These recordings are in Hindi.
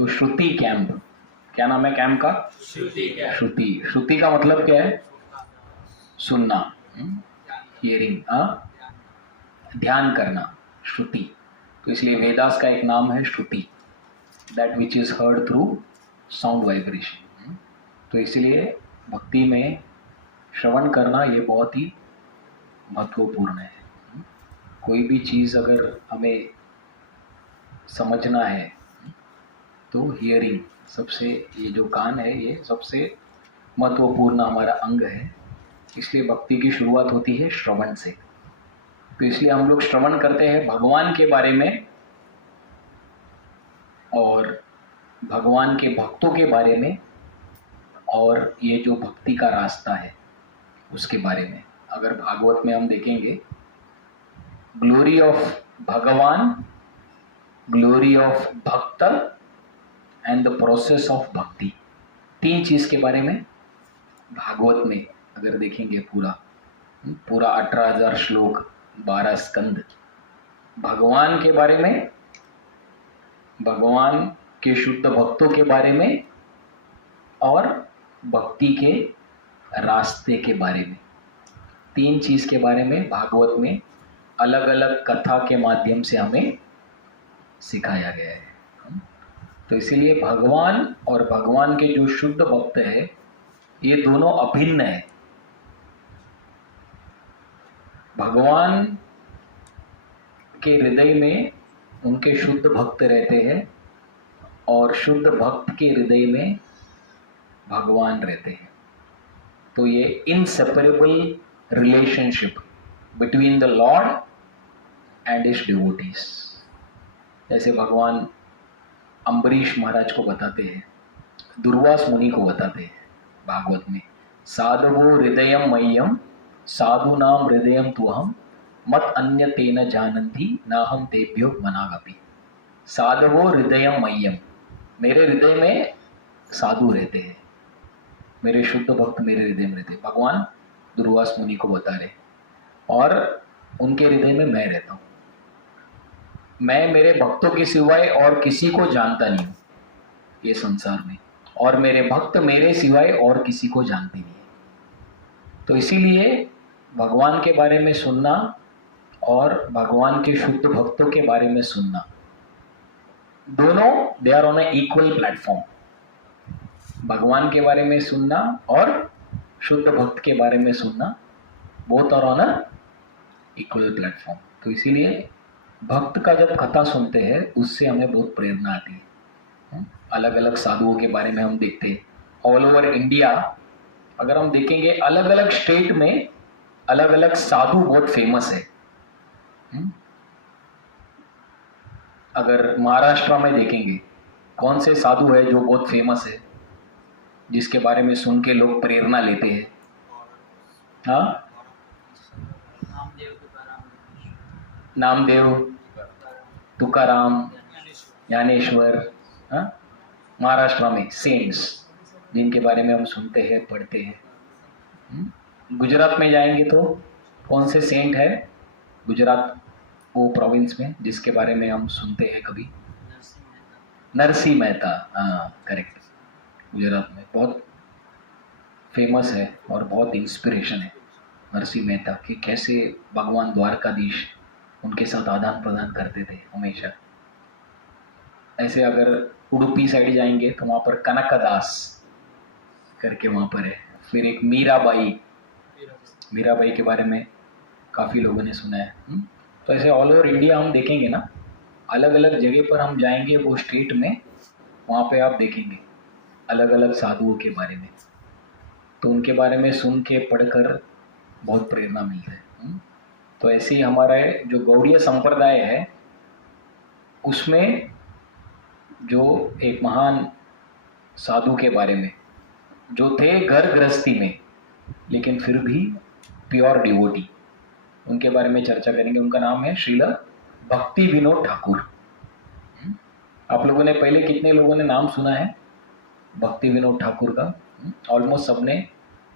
तो श्रुति कैंप, क्या नाम है कैंप का? श्रुति क्या? श्रुति। श्रुति का मतलब क्या है? सुनना, हियरिंग, ध्यान करना, श्रुति। तो इसलिए वेदास का एक नाम है Shruti, that which is heard through sound vibration. तो इसलिए भक्ति में श्रवण करना ये बहुत ही महत्वपूर्ण है। कोई भी चीज़ अगर हमें समझना है तो हियरिंग सबसे, ये जो कान है ये सबसे महत्वपूर्ण हमारा अंग है। इसलिए भक्ति की शुरुआत होती है श्रवण से। तो इसलिए हम लोग श्रवण करते हैं भगवान के बारे में और भगवान के भक्तों के बारे में, और ये जो भक्ति का रास्ता है उसके बारे में। अगर भागवत में हम देखेंगे, ग्लोरी ऑफ भगवान, ग्लोरी ऑफ भक्त एंड द प्रोसेस ऑफ भक्ति, तीन चीज के बारे में भागवत में अगर देखेंगे पूरा 18,000 श्लोक, 12 स्कंद भगवान के बारे में, भगवान के शुद्ध भक्तों के बारे में और भक्ति के रास्ते के बारे में, तीन चीज के बारे में भागवत में अलग अलग कथा के माध्यम से हमें सिखाया गया है। तो इसीलिए भगवान और भगवान के जो शुद्ध भक्त है ये दोनों अभिन्न है। भगवान के हृदय में उनके शुद्ध भक्त रहते हैं और शुद्ध भक्त के हृदय में भगवान रहते हैं। तो ये inseparable relationship between the Lord and his devotees. जैसे भगवान अम्बरीश महाराज को बताते हैं, दुर्वास मुनि को बताते हैं भागवत में, साधवो हृदयम मह्यम साधुनाम हृदयम तुहम मत अन्य तेन जानन्ति नाहम तेभ्यो मनागपि। साधवो हृदयम मह्यम, मेरे हृदय में साधु रहते हैं, मेरे शुद्ध भक्त मेरे हृदय में रहते हैं। भगवान दुर्वास मुनि को बता रहे, और उनके हृदय में मैं रहता हूँ। मैं मेरे भक्तों के सिवाय और किसी को जानता नहीं हूँ ये संसार में, और मेरे भक्त मेरे सिवाय और किसी को जानते नहीं है। तो इसीलिए भगवान के बारे में सुनना और भगवान के शुद्ध भक्तों के बारे में सुनना, दोनों they are on a equal platform. भगवान के बारे में सुनना और शुद्ध भक्त के बारे में सुनना, both are on a equal platform. तो इसीलिए भक्त का जब कथा सुनते हैं उससे हमें बहुत प्रेरणा आती है। अलग अलग साधुओं के बारे में हम देखते हैं ऑल ओवर इंडिया। अगर हम देखेंगे अलग अलग स्टेट में अलग अलग साधु बहुत फेमस है। अगर महाराष्ट्र में देखेंगे कौन से साधु है जो बहुत फेमस है, जिसके बारे में सुन के लोग प्रेरणा लेते हैं? हाँ, नामदेव, तुकाराम, ज्ञानेश्वर, महाराष्ट्र में सेंट्स जिनके बारे में हम सुनते हैं पढ़ते हैं। गुजरात में जाएंगे तो कौन से सेंट है गुजरात वो प्रोविंस में जिसके बारे में हम सुनते हैं कभी? नरसिंह मेहता, हाँ करेक्ट। गुजरात में बहुत फेमस है और बहुत इंस्पिरेशन है नरसिंह मेहता कि कैसे भगवान द्वारकाधीश उनके साथ आदान प्रदान करते थे हमेशा। ऐसे अगर उडुपी साइड जाएंगे तो वहाँ पर कनकदास करके वहाँ पर है। फिर एक मीराबाई, मीराबाई के बारे में काफ़ी लोगों ने सुना है। तो ऐसे ऑल ओवर इंडिया हम देखेंगे ना, अलग अलग जगह पर हम जाएंगे वो स्टेट में, वहाँ पे आप देखेंगे अलग अलग साधुओं के बारे में। तो उनके बारे में सुन के पढ़कर बहुत प्रेरणा मिलता है। तो ऐसे ही हमारा जो गौड़ीय संप्रदाय है उसमें जो एक महान साधु के बारे में जो थे घर गृहस्थी में लेकिन फिर भी प्योर डिवोटी, उनके बारे में चर्चा करेंगे। उनका नाम है श्रील भक्ति विनोद ठाकुर। आप लोगों ने पहले कितने लोगों ने नाम सुना है भक्ति विनोद ठाकुर का? ऑलमोस्ट सबने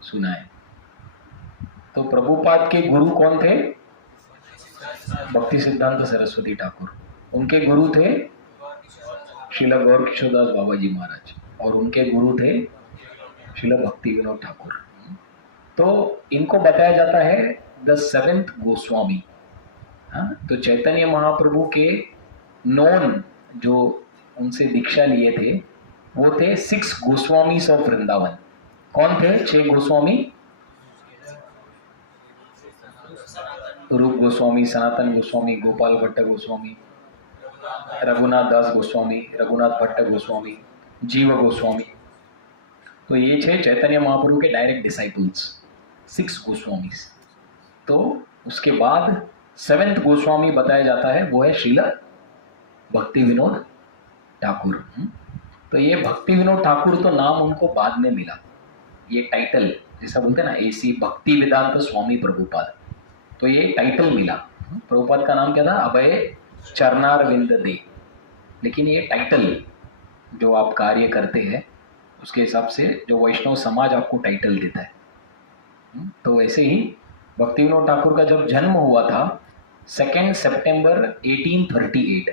सुना है। तो प्रभुपाद के गुरु कौन थे? भक्ति सिद्धांत सरस्वती ठाकुर। उनके गुरु थे श्रील गौर किशोरदास बाबा जी महाराज, और उनके गुरु थे श्रील भक्ति विनोद ठाकुर। तो इनको बताया जाता है द सेवेंथ गोस्वामी। हाँ, तो चैतन्य महाप्रभु के नॉन जो उनसे दीक्षा लिए थे वो थे 6 गोस्वामीज ऑफ वृंदावन। कौन थे 6 गोस्वामी? रूप गोस्वामी, सनातन गोस्वामी, गोपाल भट्ट गोस्वामी, रघुनाथ दास गोस्वामी, रघुनाथ भट्ट गोस्वामी, जीव गोस्वामी। तो ये 6 चैतन्य महाप्रभु के डायरेक्ट डिसाइपल्स, 6 गोस्वामीज। तो उसके बाद 7th गोस्वामी बताया जाता है, वो है श्रील भक्ति विनोद ठाकुर। तो ये भक्ति विनोद ठाकुर तो नाम उनको बाद में मिला, ये टाइटल जैसा बोलते हैं ना एसी भक्ति वेदांत स्वामी प्रभुपाद, तो ये टाइटल मिला। प्रभुपाद का नाम क्या था? अभय चरणारविंद दे। लेकिन ये टाइटल जो आप कार्य करते हैं उसके हिसाब से जो वैष्णव समाज आपको टाइटल देता है। तो वैसे ही भक्ति विनोद ठाकुर का जब जन्म हुआ था 2 सितंबर 1838,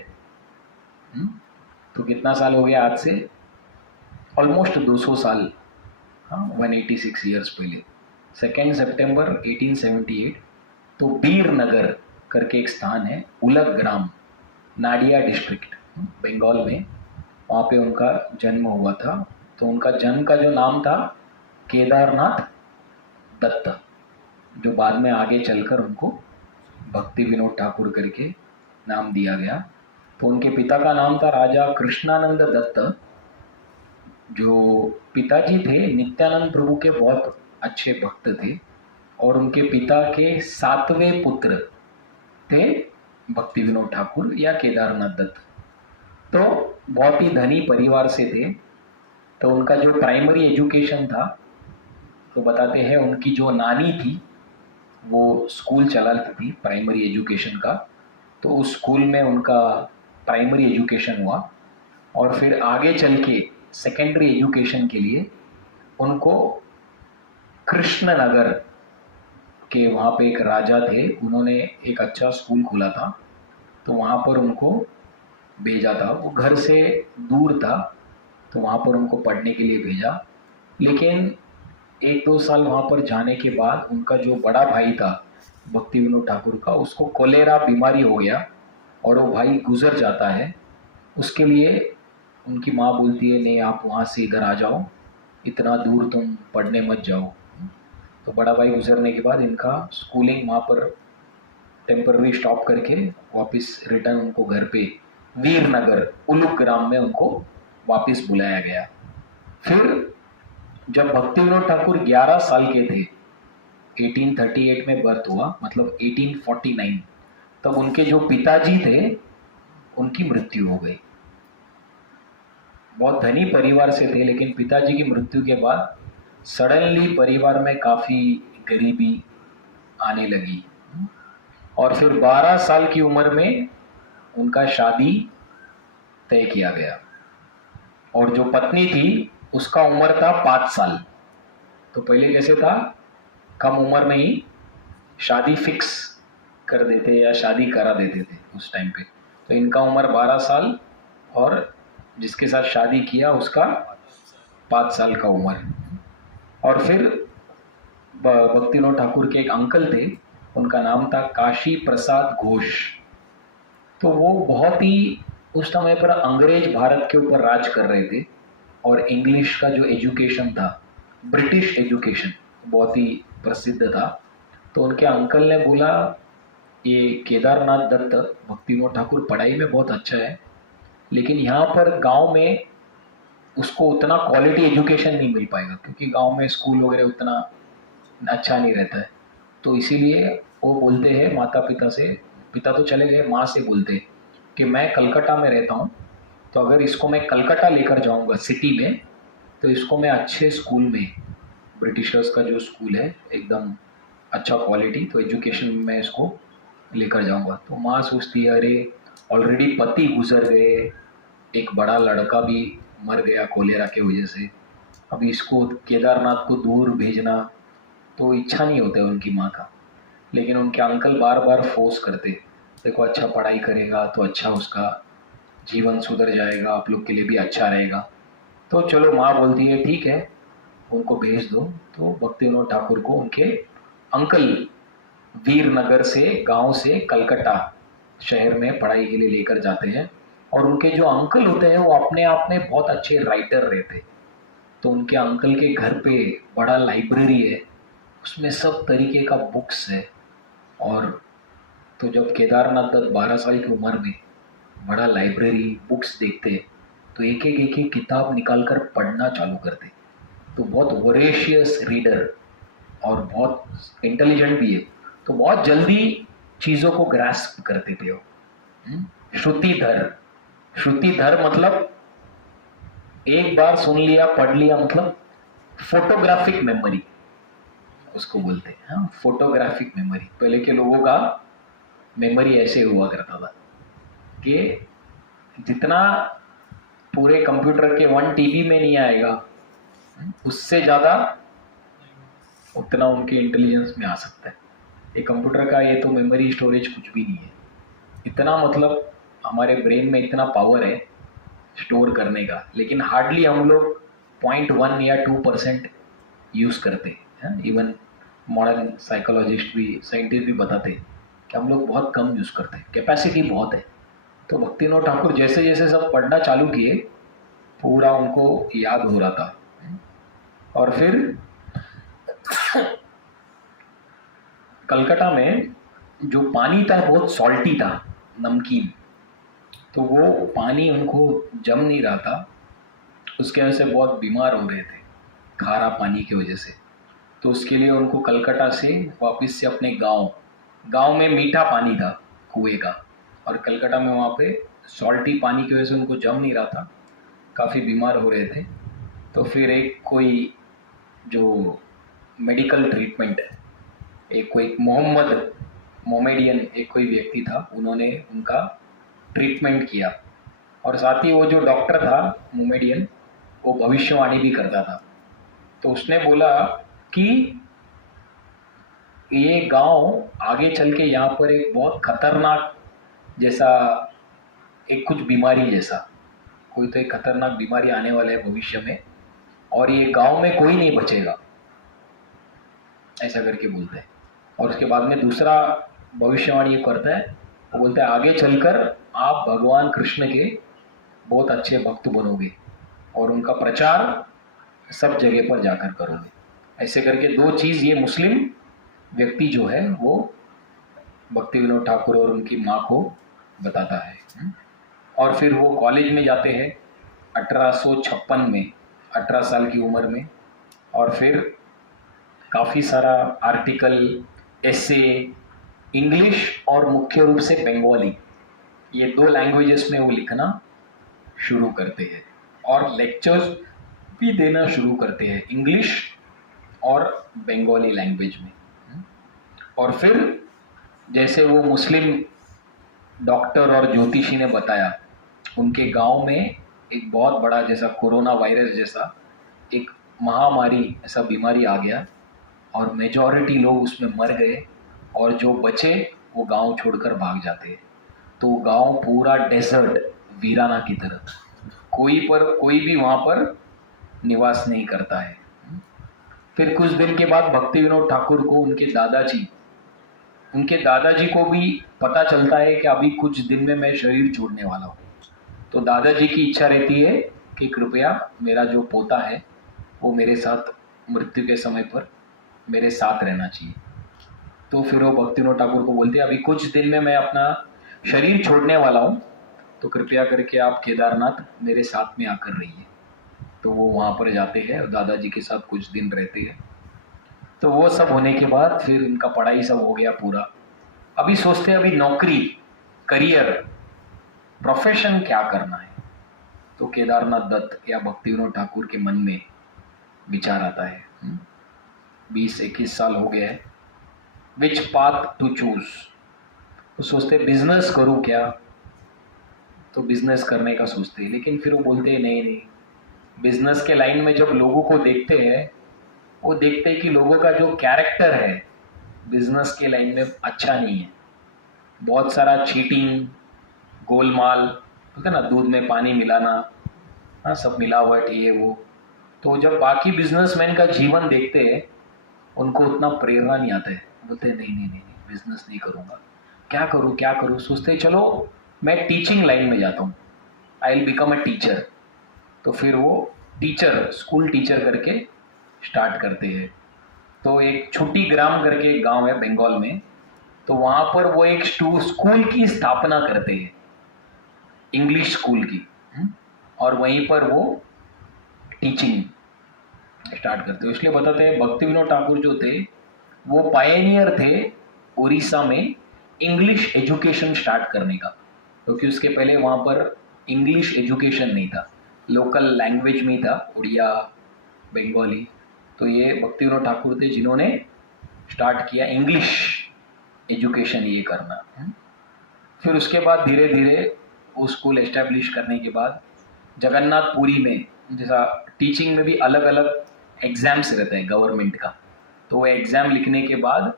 तो कितना साल हो गया आज से? ऑलमोस्ट 200 साल, हाँ 186 ईयर्स पहले 2 सितंबर 1878। तो बीर नगर करके एक स्थान है, उलग ग्राम, नाडिया डिस्ट्रिक्ट, बंगाल में, वहाँ पे उनका जन्म हुआ था। तो उनका जन्म का जो नाम था केदारनाथ दत्त, जो बाद में आगे चलकर उनको भक्ति विनोद ठाकुर करके नाम दिया गया। तो उनके पिता का नाम था राजा कृष्णानंद दत्त। जो पिताजी थे नित्यानंद प्रभु के बहुत अच्छे भक्त थे, और उनके पिता के 7वें पुत्र थे भक्ति विनोद ठाकुर या केदारनाथ दत्त। तो बहुत ही धनी परिवार से थे। तो उनका जो प्राइमरी एजुकेशन था, तो बताते हैं उनकी जो नानी थी वो स्कूल चलाती थी प्राइमरी एजुकेशन का। तो उस स्कूल में उनका प्राइमरी एजुकेशन हुआ, और फिर आगे चल के सेकेंडरी एजुकेशन के लिए उनको कृष्णनगर के वहाँ पे एक राजा थे, उन्होंने एक अच्छा स्कूल खोला था, तो वहाँ पर उनको भेजा था। वो घर से दूर था, तो वहाँ पर उनको पढ़ने के लिए भेजा। लेकिन 1-2 साल वहाँ पर जाने के बाद उनका जो बड़ा भाई था भक्ति विनोद ठाकुर का, उसको कोलेरा बीमारी हो गया और वो भाई गुजर जाता है। उसके लिए उनकी माँ बोलती है नहीं आप वहाँ से इधर आ जाओ, इतना दूर तुम पढ़ने मत जाओ। तो बड़ा भाई गुजरने के बाद इनका स्कूलिंग वहाँ पर टेम्पररी स्टॉप करके वापस रिटर्न उनको घर पे वीरनगर उलुक ग्राम में उनको वापस बुलाया गया। फिर जब भक्ति विनोद ठाकुर 11 साल के थे, 1838 में बर्थ हुआ, मतलब 1849, तब उनके जो पिताजी थे उनकी मृत्यु हो गई। बहुत धनी परिवार से थे, लेकिन पिताजी की मृत्यु के बाद सडनली परिवार में काफ़ी गरीबी आने लगी, और फिर 12 साल की उम्र में उनका शादी तय किया गया। और जो पत्नी थी उसका उम्र था 5 साल। तो पहले कैसे था, कम उम्र में ही शादी फिक्स कर देते या शादी करा देते थे उस टाइम पे। तो इनका उम्र 12 साल और जिसके साथ शादी किया उसका 5 साल का उम्र। और फिर भक्ति विनोद ठाकुर के एक अंकल थे, उनका नाम था काशी प्रसाद घोष। तो वो बहुत ही उस समय पर अंग्रेज भारत के ऊपर राज कर रहे थे, और इंग्लिश का जो एजुकेशन था, ब्रिटिश एजुकेशन, बहुत ही प्रसिद्ध था। तो उनके अंकल ने बोला ये केदारनाथ दत्त भक्ति विनोद ठाकुर पढ़ाई में बहुत अच्छा है, लेकिन यहाँ पर गांव में उसको उतना क्वालिटी एजुकेशन नहीं मिल पाएगा, क्योंकि गांव में स्कूल वगैरह उतना अच्छा नहीं रहता है। तो इसीलिए वो बोलते हैं माता पिता से, पिता तो चले गए, माँ से बोलते कि मैं कलकत्ता में रहता हूँ, तो अगर इसको मैं कलकत्ता लेकर जाऊँगा सिटी में, तो इसको मैं अच्छे स्कूल में, ब्रिटिशर्स का जो स्कूल है एकदम अच्छा क्वालिटी, तो एजुकेशन में इसको लेकर जाऊँगा। तो माँ सोचती है अरे ऑलरेडी पति गुजर गए, एक बड़ा लड़का भी मर गया कोलेरा के वजह से, अभी इसको केदारनाथ को दूर भेजना तो इच्छा नहीं होता है उनकी माँ का। लेकिन उनके अंकल बार बार फोर्स करते, देखो अच्छा पढ़ाई करेगा तो अच्छा उसका जीवन सुधर जाएगा, आप लोग के लिए भी अच्छा रहेगा। तो चलो माँ बोलती है ठीक है, उनको भेज दो। तो भक्ति विनोद ठाकुर को उनके अंकल वीरनगर से, गांव से कलकत्ता शहर में पढ़ाई के लिए लेकर जाते हैं। और उनके जो अंकल होते हैं वो अपने आप में बहुत अच्छे राइटर रहते। तो उनके अंकल के घर पे बड़ा लाइब्रेरी है, उसमें सब तरीके का बुक्स है। और तो जब केदारनाथ दत्त 12 साल की उम्र में बड़ा लाइब्रेरी बुक्स देखते, तो एक एक किताब निकाल कर पढ़ना चालू करते। तो बहुत वोरेशियस रीडर और बहुत इंटेलिजेंट भी है, तो बहुत जल्दी चीज़ों को ग्रास्प करते थे वो। श्रुतिधर, श्रुतिधर मतलब एक बार सुन लिया पढ़ लिया, मतलब फोटोग्राफिक मेमोरी उसको बोलते हैं। हाँ, फोटोग्राफिक मेमोरी। पहले के लोगों का मेमोरी ऐसे हुआ करता था कि जितना पूरे कंप्यूटर के 1 TB में नहीं आएगा, उससे ज़्यादा उतना उनके इंटेलिजेंस में आ सकता है। ये कंप्यूटर का ये तो मेमोरी स्टोरेज कुछ भी नहीं है इतना, मतलब हमारे ब्रेन में इतना पावर है स्टोर करने का, लेकिन हार्डली हम लोग 0.1 या 2% यूज़ करते हैं। इवन मॉडर्न साइकोलॉजिस्ट भी, साइंटिस्ट भी बताते हैं कि हम लोग बहुत कम यूज़ करते हैं, कैपेसिटी बहुत है। तो भक्ति विनोद ठाकुर जैसे जैसे सब पढ़ना चालू किए, पूरा उनको याद हो रहा था। और फिर कलकत्ता में जो पानी था बहुत सॉल्टी था, नमकीन। तो वो पानी उनको जम नहीं रहा था, उसके वजह से बहुत बीमार हो रहे थे खारा पानी की वजह से। तो उसके लिए उनको कलकत्ता से वापस से अपने गांव में मीठा पानी था कुएं का, और कलकत्ता में वहाँ पे सॉल्टी पानी की वजह से उनको जम नहीं रहा था, काफ़ी बीमार हो रहे थे। तो फिर एक कोई जो मेडिकल ट्रीटमेंट है, एक कोई मोमेडियन एक कोई व्यक्ति था, उन्होंने उनका ट्रीटमेंट किया। और साथ ही वो जो डॉक्टर था मोमेडियन, वो भविष्यवाणी भी करता था। तो उसने बोला कि ये गांव आगे चल के यहाँ पर एक बहुत खतरनाक जैसा, एक कुछ बीमारी जैसा, कोई तो एक खतरनाक बीमारी आने वाला है भविष्य में, और ये गांव में कोई नहीं बचेगा, ऐसा करके बोलते हैं। और उसके बाद में दूसरा भविष्यवाणी ये करता है, वो बोलता है आगे चलकर आप भगवान कृष्ण के बहुत अच्छे भक्त बनोगे और उनका प्रचार सब जगह पर जाकर करोगे। ऐसे करके 2 चीज़ ये मुस्लिम व्यक्ति जो है वो भक्ति विनोद ठाकुर और उनकी माँ को बताता है। और फिर वो कॉलेज में जाते हैं 1856 में, 18 साल की उम्र में। और फिर काफ़ी सारा आर्टिकल, एसे, इंग्लिश और मुख्य रूप से बंगाली, ये 2 लैंग्वेजेस में वो लिखना शुरू करते हैं और लेक्चर्स भी देना शुरू करते हैं इंग्लिश और बंगाली लैंग्वेज में। और फिर जैसे वो मुस्लिम डॉक्टर और ज्योतिषी ने बताया, उनके गांव में एक बहुत बड़ा जैसा कोरोना वायरस जैसा एक महामारी, ऐसा बीमारी आ गया और मेजॉरिटी लोग उसमें मर गए, और जो बचे वो गांव छोड़कर भाग जाते हैं। तो गांव पूरा डेजर्ट, वीराना की तरह, कोई भी वहाँ पर निवास नहीं करता है। फिर कुछ दिन के बाद भक्ति विनोद ठाकुर को उनके दादाजी को भी पता चलता है कि अभी कुछ दिन में मैं शरीर छोड़ने वाला हूँ। तो दादाजी की इच्छा रहती है कि कृपया मेरा जो पोता है वो मेरे साथ मृत्यु के समय पर मेरे साथ रहना चाहिए। तो फिर वो भक्ति विनोद ठाकुर को बोलते हैं अभी कुछ दिन में मैं अपना शरीर छोड़ने वाला हूँ, तो कृपया करके आप केदारनाथ मेरे साथ में आकर रहिए। तो वो वहाँ पर जाते हैं और दादाजी के साथ कुछ दिन रहते हैं। तो वो सब होने के बाद फिर इनका पढ़ाई सब हो गया पूरा। अभी सोचते हैं अभी नौकरी, करियर, प्रोफेशन क्या करना है। तो केदारनाथ दत्त या भक्ति विनोद ठाकुर के मन में विचार आता है, 20-21 साल हो गया है, विच पाथ टू चूज। तो सोचते बिजनेस करूँ क्या, तो बिजनेस करने का सोचते हैं। लेकिन फिर वो बोलते हैं नहीं, बिजनेस के लाइन में जब लोगों को देखते हैं, वो देखते हैं कि लोगों का जो कैरेक्टर है बिजनेस के लाइन में अच्छा नहीं है, बहुत सारा चीटिंग, गोलमाल, ठीक है ना, दूध में पानी मिलाना, हाँ सब मिलावट ये वो। तो जब बाकी बिजनेसमैन का जीवन देखते हैं उनको उतना प्रेरणा नहीं आता है, बोलते हैं नहीं नहीं नहीं नहीं बिजनेस नहीं करूँगा, क्या करूँ क्या करूँ, सोचते चलो मैं टीचिंग लाइन में जाता हूँ, I will become a teacher. तो फिर वो टीचर, स्कूल टीचर करके स्टार्ट करते हैं। तो एक छोटी ग्राम करके एक गांव है बंगाल में, तो वहाँ पर वो एक स्कूल की स्थापना करते हैं, इंग्लिश स्कूल की। और वहीं पर वो टीचिंग स्टार्ट करते हो। इसलिए बताते हैं भक्ति विनोद ठाकुर जो थे वो पायनियर थे उड़ीसा में इंग्लिश एजुकेशन स्टार्ट करने का, क्योंकि उसके पहले वहाँ पर इंग्लिश एजुकेशन नहीं था, लोकल लैंग्वेज में था उड़िया बंगाली। तो ये भक्ति विनोद ठाकुर थे जिन्होंने स्टार्ट किया इंग्लिश एजुकेशन ये करना। फिर उसके बाद धीरे धीरे वो स्कूल एस्टेब्लिश करने के बाद जगन्नाथपुरी में, जैसा टीचिंग में भी अलग अलग एग्ज़ाम्स रहते हैं गवर्नमेंट का, तो वो एग्ज़ाम लिखने के बाद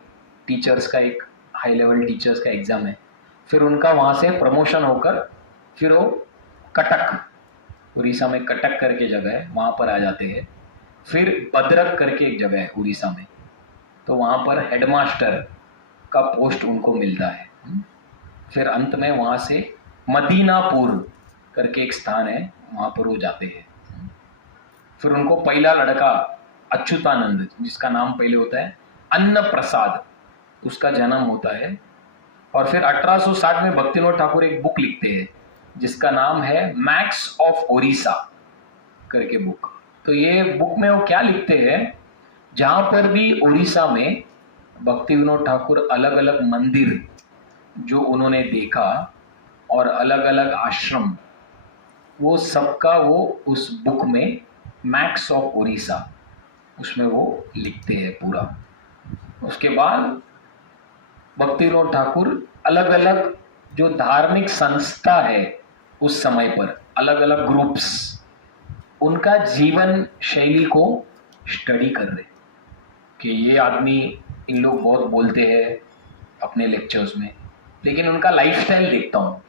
टीचर्स का एक हाई लेवल टीचर्स का एग्ज़ाम है, फिर उनका वहाँ से प्रमोशन होकर फिर वो कटक, उड़ीसा में कटक करके जगह है वहाँ पर आ जाते हैं। फिर भद्रक करके एक जगह है उड़ीसा में, तो वहाँ पर हेडमास्टर का पोस्ट उनको मिलता है। फिर अंत में वहाँ से मदीनापुर करके एक स्थान है वहाँ पर वो जाते हैं। फिर उनको पहला लड़का अच्युतानंद, जिसका नाम पहले होता है अन्न प्रसाद, उसका जन्म होता है। और फिर 1860 में भक्ति विनोद ठाकुर एक बुक लिखते हैं जिसका नाम है मैप्स ऑफ ओडिशा करके बुक। तो ये बुक में वो क्या लिखते हैं, जहाँ पर भी उड़ीसा में भक्ति विनोद ठाकुर अलग अलग मंदिर जो उन्होंने देखा और अलग अलग आश्रम, वो सबका वो उस बुक में मैप्स ऑफ उड़ीसा उसमें वो लिखते हैं पूरा। उसके बाद भक्ति विनोद ठाकुर अलग अलग जो धार्मिक संस्था है उस समय पर, अलग अलग ग्रुप्स, उनका जीवन शैली को स्टडी कर रहे कि ये आदमी, इन लोग बहुत बोलते हैं अपने लेक्चर्स में, लेकिन उनका लाइफस्टाइल देखता हूँ,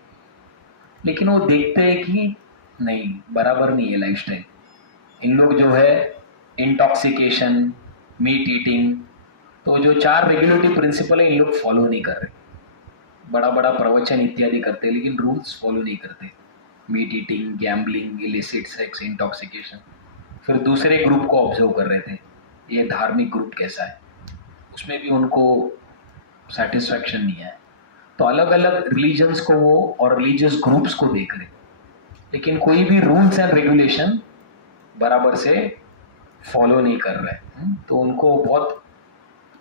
लेकिन वो देखते हैं कि नहीं बराबर नहीं है लाइफस्टाइल। इन लोग जो है इंटॉक्सिकेशन, मीट ईटिंग, तो जो 4 रेगुलेटरी प्रिंसिपल है इन लोग फॉलो नहीं कर रहे, बड़ा बड़ा प्रवचन इत्यादि करते हैं लेकिन रूल्स फॉलो नहीं करते, meat eating, gambling, illicit sex, intoxication. फिर दूसरे ग्रुप को ऑब्जर्व कर रहे थे, ये धार्मिक ग्रुप कैसा है, उसमें भी उनको सेटिस्फैक्शन नहीं है। तो अलग अलग रिलीजन्स को वो और रिलीजियस ग्रुप्स को देख रहे, लेकिन कोई भी रूल्स एंड रेगुलेशन बराबर से फॉलो नहीं कर रहे। तो उनको बहुत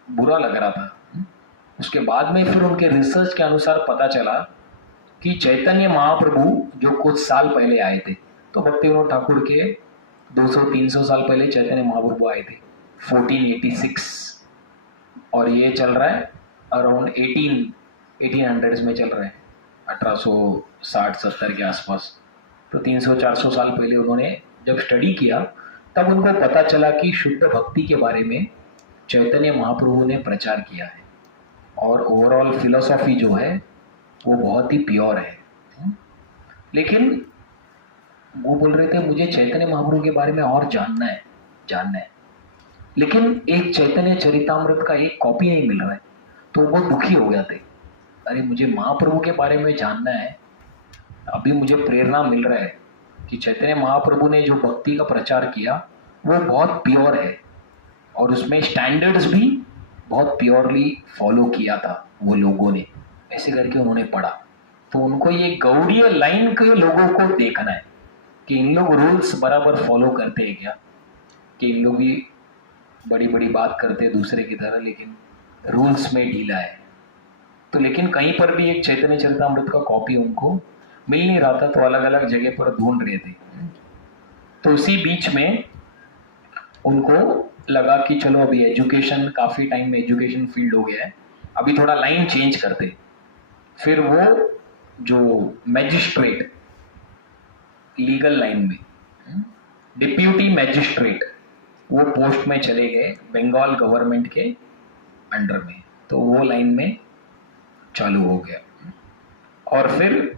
बुरा लग रहा था। उसके बाद में फिर उनके रिसर्च के अनुसार पता चला कि चैतन्य महाप्रभु जो कुछ साल पहले आए थे, तो भक्ति विनोद ठाकुर के 200-300 साल पहले चैतन्य महाप्रभु आए थे 1486, और ये चल रहा है अराउंड 1800s में चल रहा है, 1860-70 के आसपास। तो 300-400 साल पहले उन्होंने जब स्टडी किया तब उनको पता चला कि शुद्ध भक्ति के बारे में चैतन्य महाप्रभु ने प्रचार किया है, और ओवरऑल फिलॉसफी जो है वो बहुत ही प्योर है। लेकिन वो बोल रहे थे मुझे चैतन्य महाप्रभु के बारे में और जानना है, लेकिन एक चैतन्य चरितामृत का एक कॉपी नहीं मिल रहा है। तो वो बहुत दुखी हो गया थे, अरे मुझे महाप्रभु के बारे में जानना है, अभी मुझे प्रेरणा मिल रहा है कि चैतन्य महाप्रभु ने जो भक्ति का प्रचार किया वो बहुत प्योर है, और उसमें स्टैंडर्ड्स भी बहुत प्योरली फॉलो किया था वो लोगों ने, ऐसे करके उन्होंने पढ़ा। तो उनको ये गौड़ीय लाइन के लोगों को देखना है कि इन लोग रूल्स बराबर फॉलो करते हैं क्या, कि इन लोग भी बड़ी बड़ी बात करते हैं दूसरे की तरह लेकिन रूल्स में ढीला है। तो लेकिन कहीं पर भी एक चैतन्य चरितामृत का कॉपी उनको मिल नहीं रहा था, तो अलग अलग जगह पर ढूंढ रहे थे। तो उसी बीच में उनको लगा कि चलो अभी एजुकेशन, काफ़ी टाइम में एजुकेशन फील्ड हो गया है, अभी थोड़ा लाइन चेंज करते। फिर वो जो मैजिस्ट्रेट, लीगल लाइन में डिप्यूटी मैजिस्ट्रेट, वो पोस्ट में चले गए बंगाल गवर्नमेंट के अंडर में, तो वो लाइन में चालू हो गया। और फिर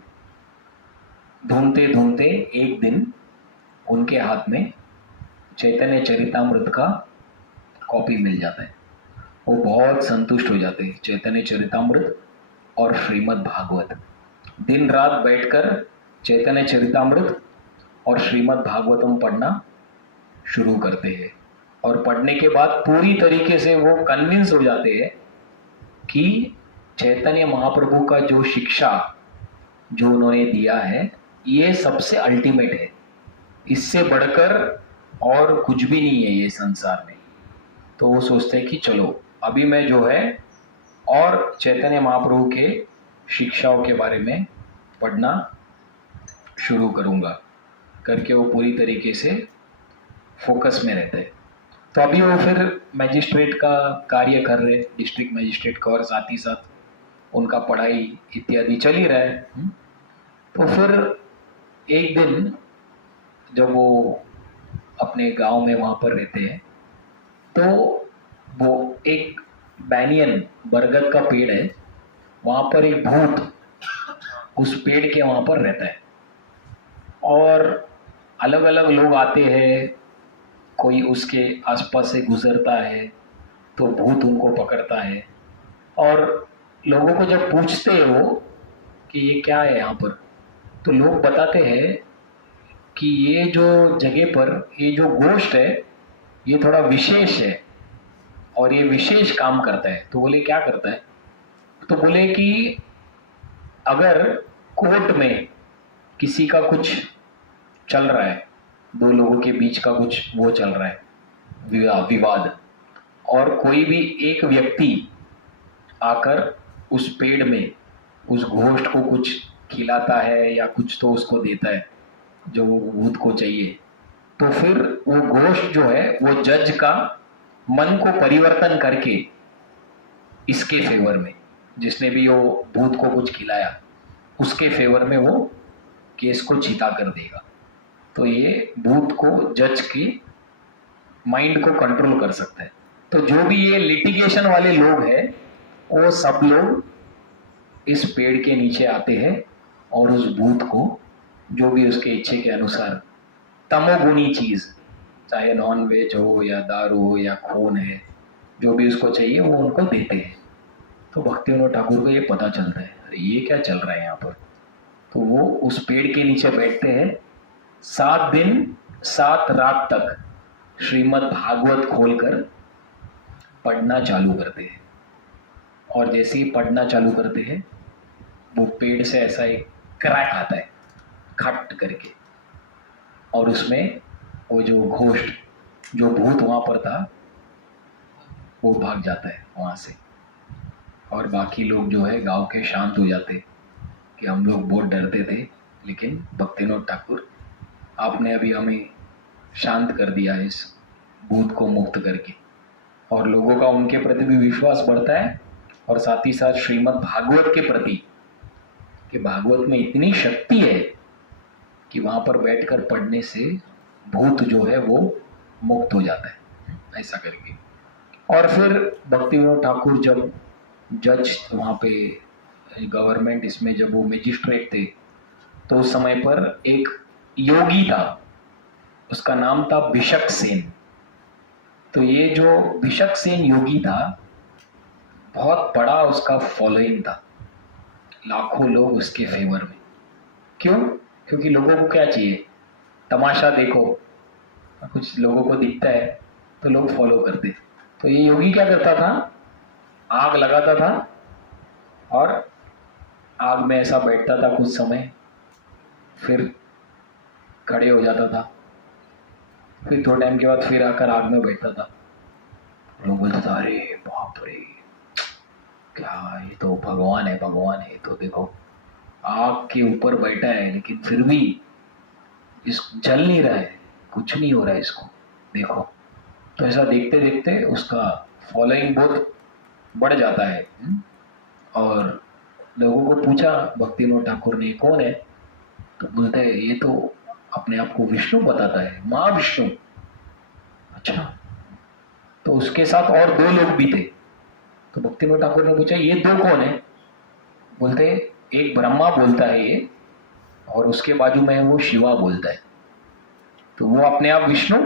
ढूंढते ढूंढते एक दिन उनके हाथ में चैतन्य चरितामृत का कॉपी मिल जाता है। वो बहुत संतुष्ट हो जाते हैं। चैतन्य चरितामृत और श्रीमद् भागवत, दिन रात बैठकर चैतन्य चरितामृत और श्रीमद् भागवतम पढ़ना शुरू करते हैं। और पढ़ने के बाद पूरी तरीके से वो कन्विंस हो जाते हैं कि चैतन्य महाप्रभु का जो शिक्षा जो उन्होंने दिया है ये सबसे अल्टीमेट है, इससे बढ़कर और कुछ भी नहीं है ये संसार में। तो वो सोचते हैं कि चलो अभी मैं जो है और चैतन्य महाप्रभु के शिक्षाओं के बारे में पढ़ना शुरू करूँगा करके वो पूरी तरीके से फोकस में रहते हैं। तो अभी वो फिर मैजिस्ट्रेट का कार्य कर रहे, डिस्ट्रिक्ट मैजिस्ट्रेट का, और साथ ही साथ उनका पढ़ाई इत्यादि चल ही रहा है। तो फिर एक दिन जब वो अपने गांव में वहाँ पर रहते हैं तो वो एक बैनियन बरगद का पेड़ है, वहाँ पर एक भूत उस पेड़ के वहाँ पर रहता है और अलग अलग लोग आते हैं, कोई उसके आसपास से गुजरता है तो भूत उनको पकड़ता है। और लोगों को जब पूछते हैं वो कि ये क्या है यहाँ पर, तो लोग बताते हैं कि ये जो जगह पर ये जो गोश्त है ये थोड़ा विशेष है और ये विशेष काम करता है। तो बोले क्या करता है, तो बोले कि अगर कोर्ट में किसी का कुछ चल रहा है, दो लोगों के बीच का कुछ वो चल रहा है विवाद, और कोई भी एक व्यक्ति आकर उस पेड़ में उस घोस्ट को कुछ खिलाता है या कुछ तो उसको देता है जो भूत को चाहिए, तो फिर वो घोस्ट जो है वो जज का मन को परिवर्तन करके इसके फेवर में, जिसने भी वो भूत को कुछ खिलाया उसके फेवर में वो केस को जीता कर देगा। तो ये भूत को जज की माइंड को कंट्रोल कर सकता है। तो जो भी ये लिटिगेशन वाले लोग हैं वो सब लोग इस पेड़ के नीचे आते हैं और उस भूत को जो भी उसके इच्छे के अनुसार तमोगुनी चीज, चाहे नॉन वेज हो या दारू हो या खून है, जो भी उसको चाहिए वो उनको देते हैं। तो भक्तिविनोद ठाकुर को ये पता चलता है अरे ये क्या चल रहा है यहाँ पर। तो वो उस पेड़ के नीचे बैठते हैं, 7 दिन 7 रात तक श्रीमद् भागवत खोलकर पढ़ना चालू करते हैं। और जैसे ही पढ़ना चालू करते हैं वो पेड़ से ऐसा एक क्रैक आता है खट करके, और उसमें वो जो घोस्ट जो भूत वहाँ पर था वो भाग जाता है वहाँ से। और बाकी लोग जो है गांव के शांत हो जाते कि हम लोग बहुत डरते थे, लेकिन भक्तिविनोद ठाकुर आपने अभी हमें शांत कर दिया इस भूत को मुक्त करके। और लोगों का उनके प्रति भी विश्वास बढ़ता है और साथ ही साथ श्रीमद् भागवत के प्रति कि भागवत में इतनी शक्ति है कि वहाँ पर बैठकर पढ़ने से भूत जो है वो मुक्त हो जाता है, ऐसा करके। और फिर भक्तिविनोद ठाकुर जब जज वहाँ पे गवर्नमेंट इसमें जब वो मैजिस्ट्रेट थे तो उस समय पर एक योगी था, उसका नाम था भिषक सेन। तो ये जो भिषक सेन योगी था बहुत बड़ा उसका फॉलोइंग था, लाखों लोग उसके फेवर में। क्यों? क्योंकि लोगों को क्या चाहिए, तमाशा देखो, कुछ लोगों को दिखता है तो लोग फॉलो करते। तो ये योगी क्या करता था, आग लगाता था और आग में ऐसा बैठता था कुछ समय, फिर खड़े हो जाता था, फिर थोड़े टाइम के बाद फिर आकर आग में बैठता था। लोग बोलते था अरे बाप रे क्या, ये तो भगवान है, भगवान है। तो देखो आग के ऊपर बैठा है लेकिन फिर भी इस जल नहीं रहा है, कुछ नहीं हो रहा है इसको, देखो। तो ऐसा देखते देखते उसका फॉलोइंग बहुत बढ़ जाता है। और लोगों को पूछा भक्तिविनोद ठाकुर ने कौन है, तो बोलते हैं ये तो अपने आप को विष्णु बताता है, महाविष्णु। अच्छा, तो उसके साथ और 2 लोग भी थे। तो भक्तिविनोद ठाकुर ने पूछा ये 2 कौन है, बोलते एक ब्रह्मा बोलता है ये, और उसके बाजू में है वो शिवा बोलता है। तो वो अपने आप विष्णु,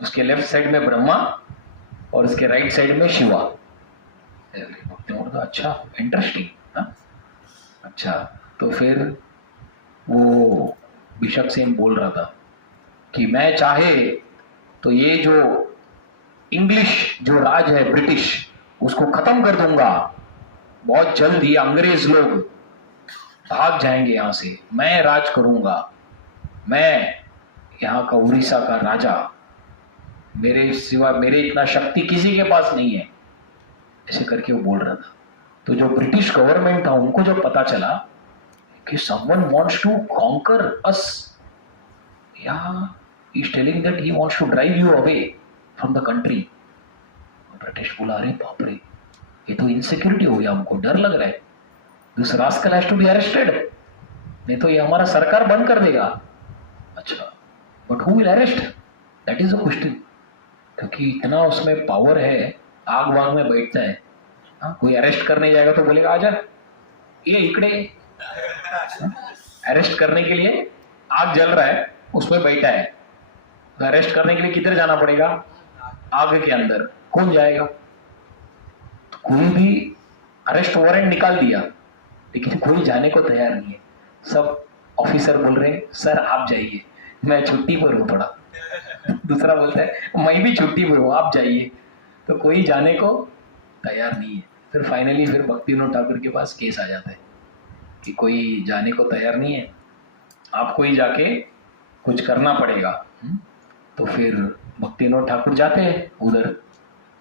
उसके लेफ्ट साइड में ब्रह्मा और उसके राइट साइड में शिवा। अच्छा, इंटरेस्टिंग। हाँ, अच्छा। तो फिर वो बिशप सेन बोल रहा था कि मैं चाहे तो ये जो इंग्लिश जो राज है ब्रिटिश, उसको खत्म कर दूंगा। बहुत जल्द ही अंग्रेज लोग भाग जाएंगे यहां से, मैं राज करूंगा, मैं यहाँ का उड़ीसा का राजा, मेरे सिवा मेरे इतना शक्ति किसी के पास नहीं है, ऐसे करके वो बोल रहा था। तो जो ब्रिटिश गवर्नमेंट था उनको जब पता चला कि someone wants to conquer us, yeah, he's telling that he wants to drive you away from the country, British बोला अरे बाप रे, ये तो इनसिक्योरिटी हो गया, हमको डर लग रहा है, this rascal has to be arrested, नहीं तो ये हमारा सरकार बंद कर देगा। अच्छा, but who will arrest, that is a question, क्योंकि इतना उसमें पावर है, आग वाग में बैठता है। हाँ, कोई अरेस्ट करने जाएगा तो बोलेगा आजा, ये इकड़े, अरेस्ट करने के लिए आग जल रहा है उसमें बैठा है, तो अरेस्ट करने के लिए किधर जाना पड़ेगा, आग के अंदर, कौन जाएगा? तो कोई भी अरेस्ट वारंट निकाल दिया, लेकिन कोई जाने को तैयार नहीं है। सब ऑफिसर बोल रहे हैं सर आप जाइए, मैं छुट्टी पर हूँ थोड़ा। दूसरा बोलता है मैं भी छुट्टी पर हूँ, आप जाइए। तो कोई जाने को तैयार नहीं है। फिर फाइनली फिर भक्तिविनोद ठाकुर के पास केस आ जाता है कि कोई जाने को तैयार नहीं है, आपको ही जाके कुछ करना पड़ेगा। तो फिर भक्तिविनोद ठाकुर जाते हैं उधर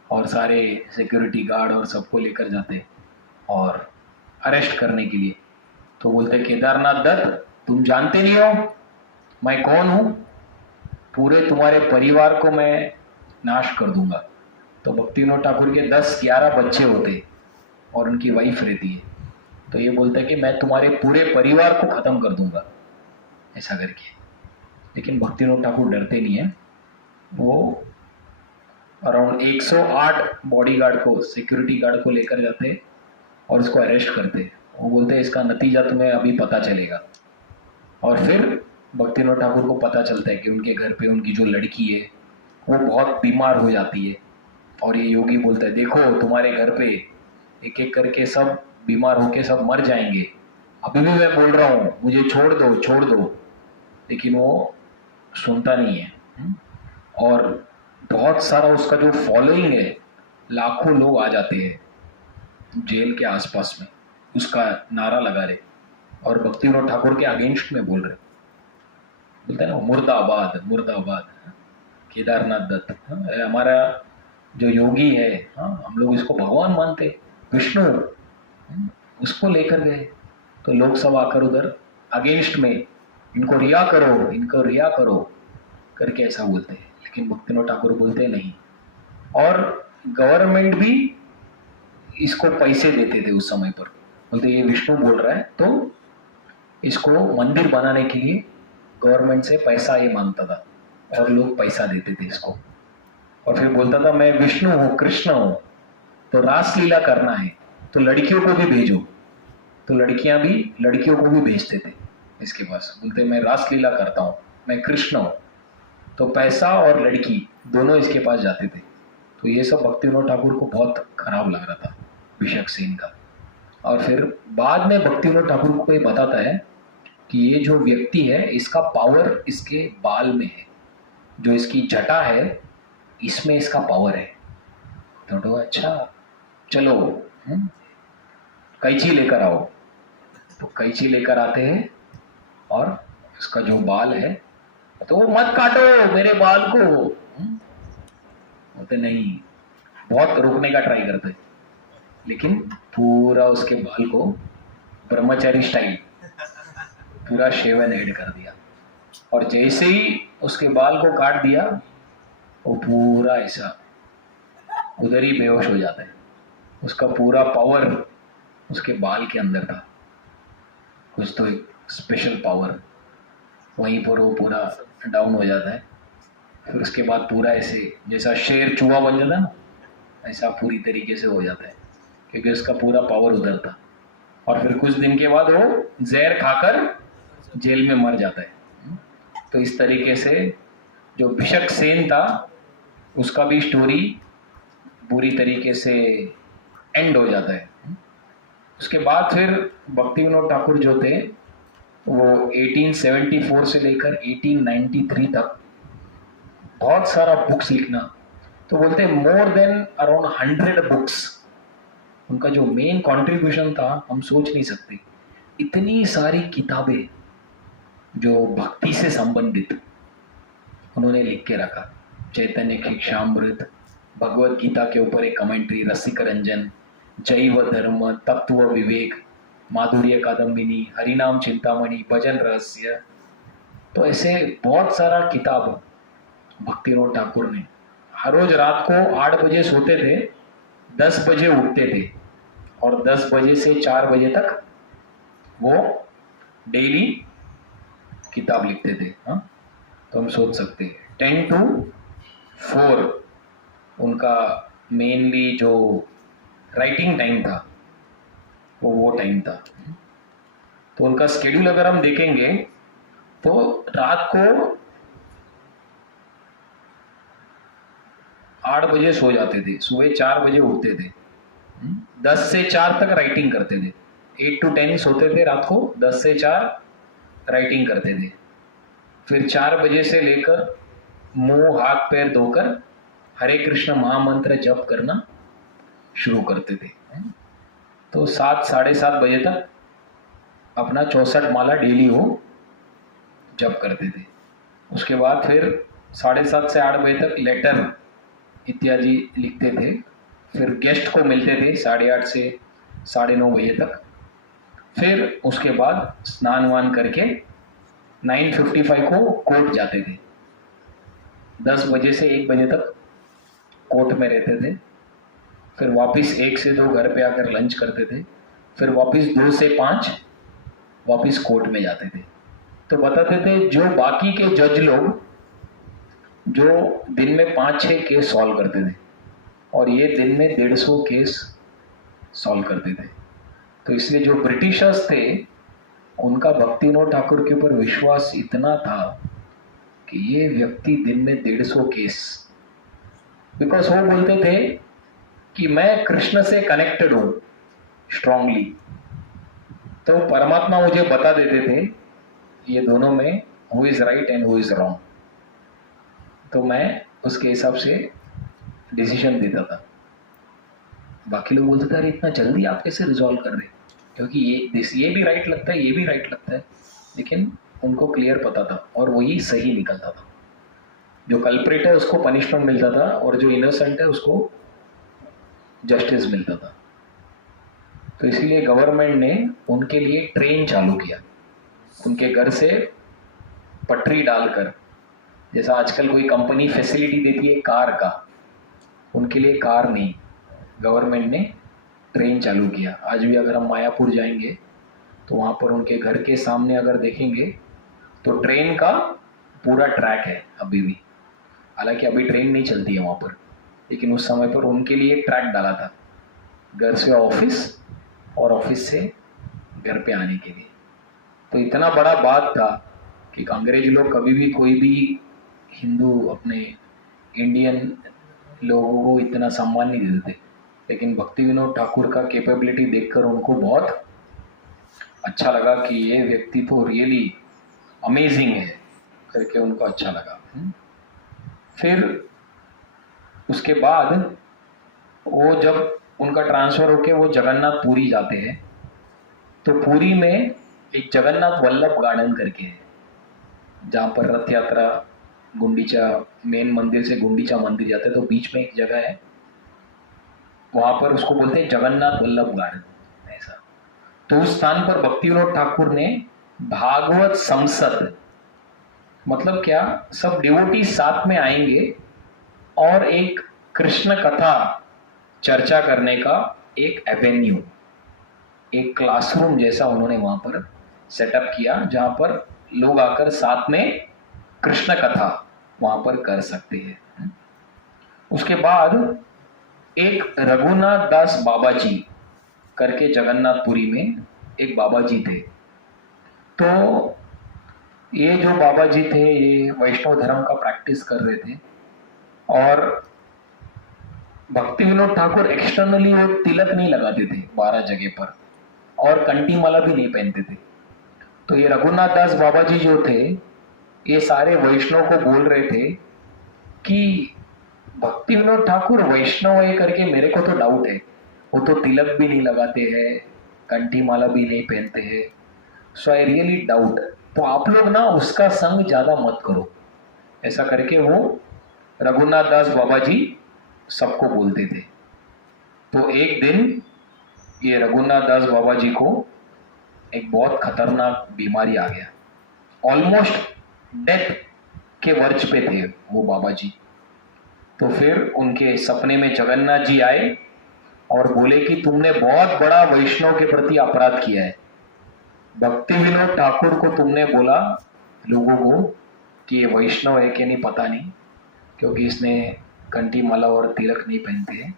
और सारे सिक्योरिटी गार्ड और सबको लेकर जाते हैं और अरेस्ट करने के लिए। तो बोलते केदारनाथ दत्त तुम जानते नहीं हो मैं कौन हूँ, पूरे तुम्हारे परिवार को मैं नाश कर दूंगा। तो भक्तिविनोद ठाकुर के 10-11 बच्चे होते और उनकी वाइफ रहती है। तो ये बोलता है कि मैं तुम्हारे पूरे परिवार को खत्म कर दूंगा, ऐसा करके। लेकिन भक्तिविनोद ठाकुर डरते नहीं है, वो अराउंड 108 बॉडीगार्ड को, सिक्योरिटी गार्ड को लेकर जाते और इसको अरेस्ट करते। वो बोलते हैं इसका नतीजा तुम्हें अभी पता चलेगा। और फिर भक्तिविनोद ठाकुर को पता चलता है कि उनके घर पे उनकी जो लड़की है वो बहुत बीमार हो जाती है। और ये योगी बोलता है देखो तुम्हारे घर पे एक एक करके सब बीमार होके सब मर जाएंगे, अभी भी मैं बोल रहा हूँ मुझे छोड़ दो छोड़ दो, लेकिन वो सुनता नहीं है। और बहुत सारा उसका जो फॉलोइंग है, लाखों लोग आ जाते हैं जेल के आसपास में, उसका नारा लगा रहे और भक्तिविनोद ठाकुर के अगेंस्ट में बोल रहे, बोलते हैं ना मुर्दाबाद मुर्दाबाद केदारनाथ दत्त, हमारा जो योगी है, हम लोग इसको भगवान मानते, विष्णु, उसको लेकर गए। तो लोग सब आकर उधर अगेंस्ट में इनको रिहा करो, इनको रिहा करो करके ऐसा बोलते हैं। लेकिन भक्तिविनोद ठाकुर बोलते नहीं। और गवर्नमेंट भी इसको पैसे देते थे उस समय पर, बोलते ये विष्णु बोल रहा है तो इसको मंदिर बनाने के लिए गवर्नमेंट से पैसा ये मांगता था और लोग पैसा देते थे इसको। और फिर बोलता था मैं विष्णु हूँ कृष्ण हूँ, तो रासलीला करना है तो लड़कियों को भी भेजो। तो लड़कियां भी लड़कियों को भी भेजते थे इसके पास, बोलते मैं रासलीला करता हूँ, मैं कृष्ण हूँ। तो पैसा और लड़की दोनों इसके पास जाते थे। तो ये सब भक्तिविनोद ठाकुर को बहुत खराब लग रहा था बिशप सेन का। और फिर बाद में भक्तिविनोद ठाकुर को ये बताता है कि ये जो व्यक्ति है इसका पावर इसके बाल में है, जो इसकी जटा है इसमें इसका पावर है। तो अच्छा चलो कैंची लेकर आओ। तो कैंची लेकर आते हैं और इसका जो बाल है, तो मत काटो मेरे बाल को, बोलते नहीं, बहुत रोकने का ट्राई करते, लेकिन पूरा उसके बाल को ब्रह्मचारी स्टाइल पूरा शेवन हेड कर दिया। और जैसे ही उसके बाल को काट दिया वो पूरा ऐसा उधर ही बेहोश हो जाता है। उसका पूरा पावर उसके बाल के अंदर था, कुछ तो एक स्पेशल पावर, वहीं पर वो पूरा डाउन हो जाता है। फिर उसके बाद पूरा ऐसे जैसा शेर चूहा बन जाता है ना, ऐसा पूरी तरीके से हो जाता है, क्योंकि उसका पूरा पावर उधर था। और फिर कुछ दिन के बाद वो जहर खाकर जेल में मर जाता है। तो इस तरीके से जो भिषक सेन था उसका भी स्टोरी बुरी तरीके से एंड हो जाता है। उसके बाद फिर भक्ति विनोद ठाकुर जो थे वो 1874 से लेकर 1893 तक बहुत सारा बुक्स लिखना, तो बोलते हैं मोर देन अराउंड 100 बुक्स उनका जो मेन कंट्रीब्यूशन था, हम सोच नहीं सकते। इतनी सारी किताबें जो भक्ति से संबंधित उन्होंने लिख के रखा। चैतन्य शिक्षामृत, भगवत गीता के ऊपर एक कमेंट्री रसिक रंजन, जैव धर्म, तत्व विवेक, माधुर्य कादम्बिनी, हरिनाम चिंतामणि, भजन रहस्य। तो ऐसे बहुत सारा किताब भक्ति विनोद ठाकुर ने, हर रोज रात को 8 बजे सोते थे, 10 बजे उठते थे और 10 बजे से 4 बजे तक वो डेली किताब लिखते थे। हाँ, तो हम सोच सकते हैं 10 to 4 उनका मेनली जो राइटिंग टाइम था वो टाइम था। तो उनका स्केड्यूल अगर हम देखेंगे तो रात को 8 बजे सो जाते थे, सुबह 4 बजे उठते थे, 10 से 4 तक राइटिंग करते थे। 8 to 10 सोते थे रात को, 10 से 4 राइटिंग करते थे। फिर 4 बजे से लेकर मुंह हाथ पैर धोकर हरे कृष्ण महामंत्र जप करना शुरू करते थे। तो 7 साढ़े 7 बजे तक अपना 64 माला डेली वो जप करते थे। उसके बाद फिर 7:30 से 8 बजे तक लेटर इत्यादि लिखते थे। फिर गेस्ट को मिलते थे 8:30 से 9:30 बजे तक। फिर उसके बाद स्नान वान करके 9:55 को कोर्ट जाते थे। 10 बजे से 1 बजे तक कोर्ट में रहते थे। फिर वापस 1 से 2 घर पे आकर लंच करते थे। फिर वापस 2 से 5 वापस कोर्ट में जाते थे। तो बताते थे जो बाकी के जज लोग जो दिन में 5-6 केस सॉल्व करते थे और ये दिन में 150 केस सॉल्व करते थे। तो इसलिए जो ब्रिटिशर्स थे उनका भक्ति विनोद ठाकुर के ऊपर विश्वास इतना था कि ये व्यक्ति दिन में 150 केस, बिकॉज वो बोलते थे कि मैं कृष्ण से कनेक्टेड हूं स्ट्रांगली। तो परमात्मा मुझे बता देते थे ये दोनों में who is right and who is wrong, तो मैं उसके हिसाब से डिसीजन देता था। बाकी लोग बोलते थे अरे इतना जल्दी आप कैसे रिजॉल्व कर रहे, क्योंकि ये भी राइट लगता है, ये भी राइट लगता है, लेकिन उनको क्लियर पता था और वही सही निकलता था। जो कल्प्रिट है उसको पनिशमेंट मिलता था और जो इनोसेंट है उसको जस्टिस मिलता था। तो इसलिए गवर्नमेंट ने उनके लिए ट्रेन चालू किया, उनके घर से पटरी डालकर, जैसा आजकल कोई कंपनी फैसिलिटी देती है कार का, उनके लिए कार नहीं, गवर्नमेंट ने ट्रेन चालू किया। आज भी अगर हम मायापुर जाएंगे तो वहाँ पर उनके घर के सामने अगर देखेंगे तो ट्रेन का पूरा ट्रैक है अभी भी। हालांकि अभी ट्रेन नहीं चलती है वहाँ पर, लेकिन उस समय पर उनके लिए ट्रैक डाला था, घर से ऑफिस और ऑफिस से घर पे आने के लिए। तो इतना बड़ा बात था कि अंग्रेज लोग कभी भी कोई भी हिंदू अपने इंडियन लोगों को इतना सम्मान नहीं देते थे, लेकिन भक्ति विनोद ठाकुर का कैपेबिलिटी देखकर उनको बहुत अच्छा लगा कि ये व्यक्ति तो रियली अमेजिंग है करके उनको अच्छा लगा। फिर उसके बाद वो जब उनका ट्रांसफ़र होके वो जगन्नाथ पुरी जाते हैं, तो पुरी में एक जगन्नाथ वल्लभ गार्डन करके है, जहाँ पर रथ यात्रा गुंडीचा मेन मंदिर से गुंडीचा मंदिर जाते हैं, तो बीच में एक जगह है, वहाँ पर उसको बोलते हैं जगन्नाथ वल्लभ गार्डन ऐसा। तो उस स्थान पर भक्ति विनोद ठाकुर ने भागवत संसद, मतलब क्या, सब डिवोटी साथ में आएंगे और एक कृष्ण कथा चर्चा करने का एक एवेन्यू, एक क्लासरूम जैसा उन्होंने वहां पर सेटअप किया, जहां पर लोग आकर साथ में कृष्ण कथा वहां पर कर सकते हैं। उसके बाद एक रघुनाथ दास बाबा जी करके जगन्नाथपुरी में एक बाबा जी थे। तो ये जो बाबा जी थे ये वैष्णव धर्म का प्रैक्टिस कर रहे थे और भक्ति विनोद ठाकुर एक्सटर्नली वो तिलक नहीं लगाते थे 12 जगह पर और कंठी माला भी नहीं पहनते थे। तो ये रघुनाथ दास बाबा जी जो थे ये सारे वैष्णव को बोल रहे थे कि भक्ति विनोद ठाकुर वैष्णव है करके मेरे को तो डाउट है, वो तो तिलक भी नहीं लगाते हैं, कंठी माला भी नहीं पहनते हैं, सो आई रियली डाउट, तो आप लोग ना उसका संग ज्यादा मत करो, ऐसा करके वो रघुनाथ दास बाबा जी सबको बोलते थे। तो एक दिन ये रघुनाथ दास बाबा जी को एक बहुत खतरनाक बीमारी आ गया, ऑलमोस्ट डेथ के वर्ज पे थे वो बाबा जी। तो फिर उनके सपने में जगन्नाथ जी आए और बोले कि तुमने बहुत बड़ा वैष्णव के प्रति अपराध किया है, भक्ति विनोद ठाकुर को तुमने बोला लोगों को कि ये वैष्णव है कि नहीं पता नहीं, क्योंकि इसने कंठी माला और तिलक नहीं पहनते हैं,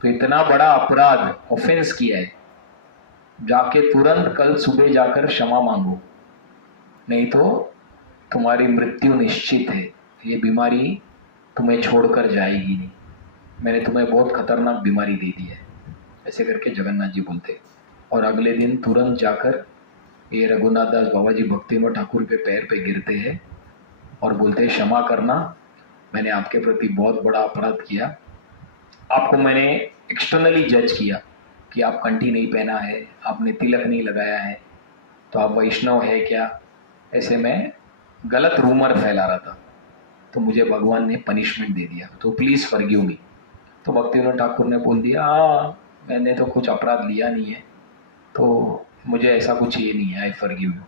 तो इतना बड़ा अपराध ऑफेंस किया है, जाके तुरंत कल सुबह जाकर क्षमा मांगो, नहीं तो तुम्हारी मृत्यु निश्चित है, ये बीमारी तुम्हें छोड़कर जाएगी नहीं, मैंने तुम्हें बहुत खतरनाक बीमारी दे दी है, ऐसे करके जगन्नाथ जी बोलते। और अगले दिन तुरंत जाकर ये रघुनाथ दास बाबा जी भक्ति विनोद ठाकुर के पैर पे गिरते हैं और बोलते हैं क्षमा करना, मैंने आपके प्रति बहुत बड़ा अपराध किया, आपको मैंने एक्सटर्नली जज किया कि आप कंठी नहीं पहना है, आपने तिलक नहीं लगाया है, तो आप वैष्णव है क्या, ऐसे मैं गलत रूमर फैला रहा था, तो मुझे भगवान ने पनिशमेंट दे दिया, तो प्लीज़ फॉरगिव मी। तो भक्ति विनोद ठाकुर ने बोल दिया हाँ मैंने तो कुछ अपराध लिया नहीं है, तो मुझे ऐसा कुछ ये नहीं है, आई फॉरगिव यू,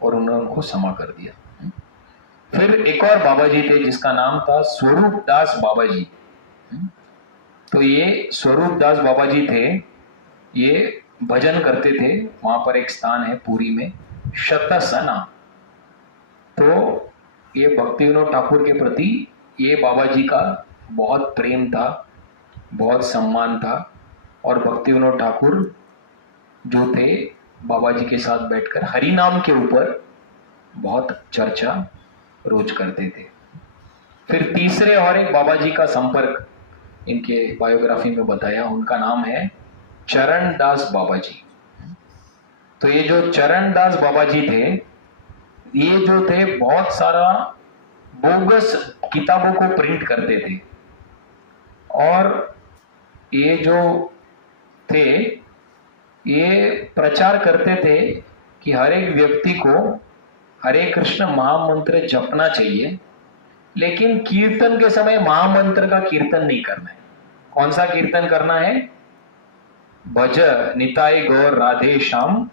और उन्होंने उनको क्षमा कर दिया। फिर एक और बाबा जी थे जिसका नाम था स्वरूप दास बाबा जी। तो ये स्वरूप दास बाबा जी थे, ये भजन करते थे, वहां पर एक स्थान है पुरी में शतसना। तो ये भक्ति विनोद ठाकुर के प्रति ये बाबा जी का बहुत प्रेम था, बहुत सम्मान था, और भक्ति विनोद ठाकुर जो थे बाबा जी के साथ बैठकर हरि नाम के ऊपर बहुत चर्चा रोज करते थे। फिर तीसरे और एक बाबा जी का संपर्क इनके बायोग्राफी में बताया, उनका नाम है चरण दास बाबा जी। तो ये जो चरण दास बाबा जी थे ये जो थे बहुत सारा बोगस किताबों को प्रिंट करते थे, और ये जो थे ये प्रचार करते थे कि हर एक व्यक्ति को हरे कृष्ण महामंत्र जपना चाहिए, लेकिन कीर्तन के समय महामंत्र का कीर्तन नहीं करना है। कौन सा कीर्तन करना है? भज निताय गौर राधे श्याम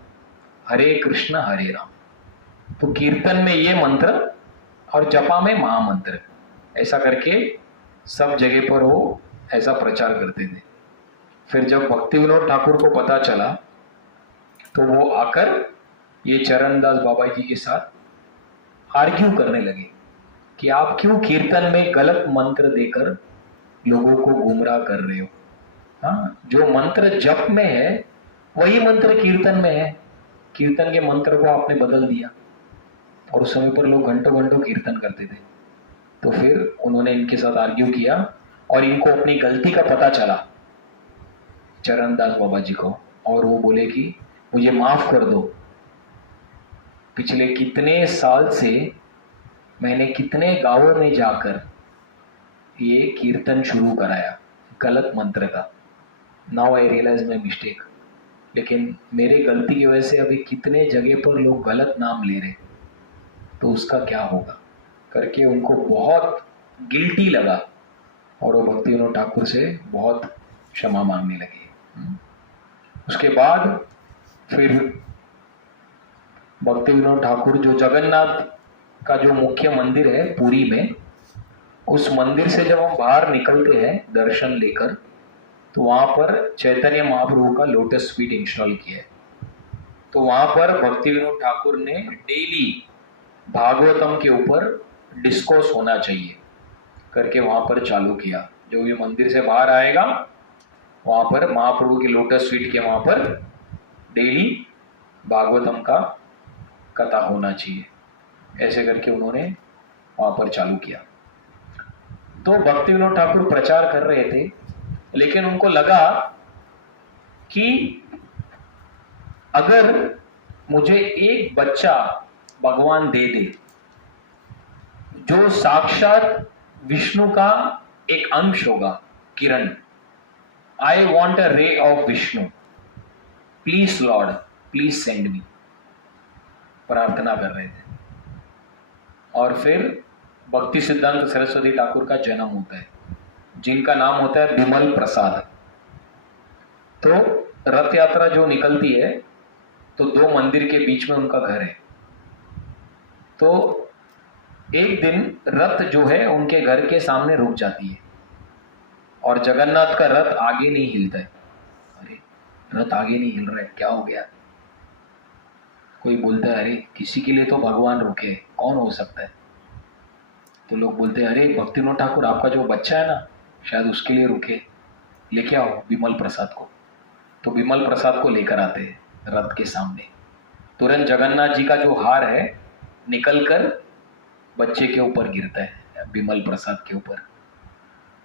हरे कृष्ण हरे राम। तो कीर्तन में ये मंत्र और जपा में महामंत्र, ऐसा करके सब जगह पर वो ऐसा प्रचार करते थे। फिर जब भक्ति विनोद ठाकुर को पता चला तो वो आकर ये चरणदास बाबा जी के साथ आर्ग्यू करने लगे कि आप क्यों कीर्तन में गलत मंत्र देकर लोगों को गुमराह कर रहे हो। हाँ, जो मंत्र जप में है वही मंत्र कीर्तन में है, कीर्तन के मंत्र को आपने बदल दिया, और उस समय पर लोग घंटों घंटों कीर्तन करते थे। तो फिर उन्होंने इनके साथ आर्ग्यू किया और इनको अपनी गलती का पता चला चरणदास बाबा जी को, और वो बोले कि मुझे माफ कर दो, पिछले कितने साल से मैंने कितने गांवों में जाकर ये कीर्तन शुरू कराया गलत मंत्र का, now I realise my mistake, लेकिन मेरे गलती की वजह से अभी कितने जगह पर लोग गलत नाम ले रहे, तो उसका क्या होगा करके उनको बहुत गिल्टी लगा, और वो भक्ति विनोद ठाकुर से बहुत क्षमा मांगने लगे। उसके बाद फिर भक्ति विनोद ठाकुर जो जगन्नाथ का जो मुख्य मंदिर है पुरी में, उस मंदिर से जब हम बाहर निकलते हैं दर्शन लेकर, तो वहां पर चैतन्य महाप्रभु का लोटस फीट इंस्टॉल किया है। तो वहां पर भक्ति विनोद ठाकुर ने डेली भागवतम के ऊपर डिस्कोर्स होना चाहिए करके वहां पर चालू किया। जो भी मंदिर से बाहर आएगा वहां पर महाप्रभु के लोटस फीट के वहां पर डेली भागवतम का कथा होना चाहिए। ऐसे करके उन्होंने वहां पर चालू किया। तो भक्ति विनोद ठाकुर प्रचार कर रहे थे, लेकिन उनको लगा कि अगर मुझे एक बच्चा भगवान दे दे जो साक्षात विष्णु का एक अंश होगा, किरण, I want a ray of Vishnu, please Lord please send me, प्रार्थना कर रहे थे। और फिर भक्ति सिद्धांत सरस्वती ठाकुर का जन्म होता है, जिनका नाम होता है बिमल प्रसाद। तो रथ यात्रा जो निकलती है तो दो मंदिर के बीच में उनका घर है। तो एक दिन रथ जो है उनके घर के सामने रुक जाती है और जगन्नाथ का रथ आगे नहीं हिलता है। अरे रथ आगे नहीं हिल रहा है, क्या हो गया? कोई बोलता है अरे किसी के लिए तो भगवान रुके, कौन हो सकता है? तो लोग बोलते हैं अरे भक्ति विनोद ठाकुर आपका जो बच्चा है ना, शायद उसके लिए रुके, लेके आओ बिमल प्रसाद को। तो बिमल प्रसाद को लेकर आते हैं रथ के सामने। तुरंत जगन्नाथ जी का जो हार है निकलकर बच्चे के ऊपर गिरता है, बिमल प्रसाद के ऊपर,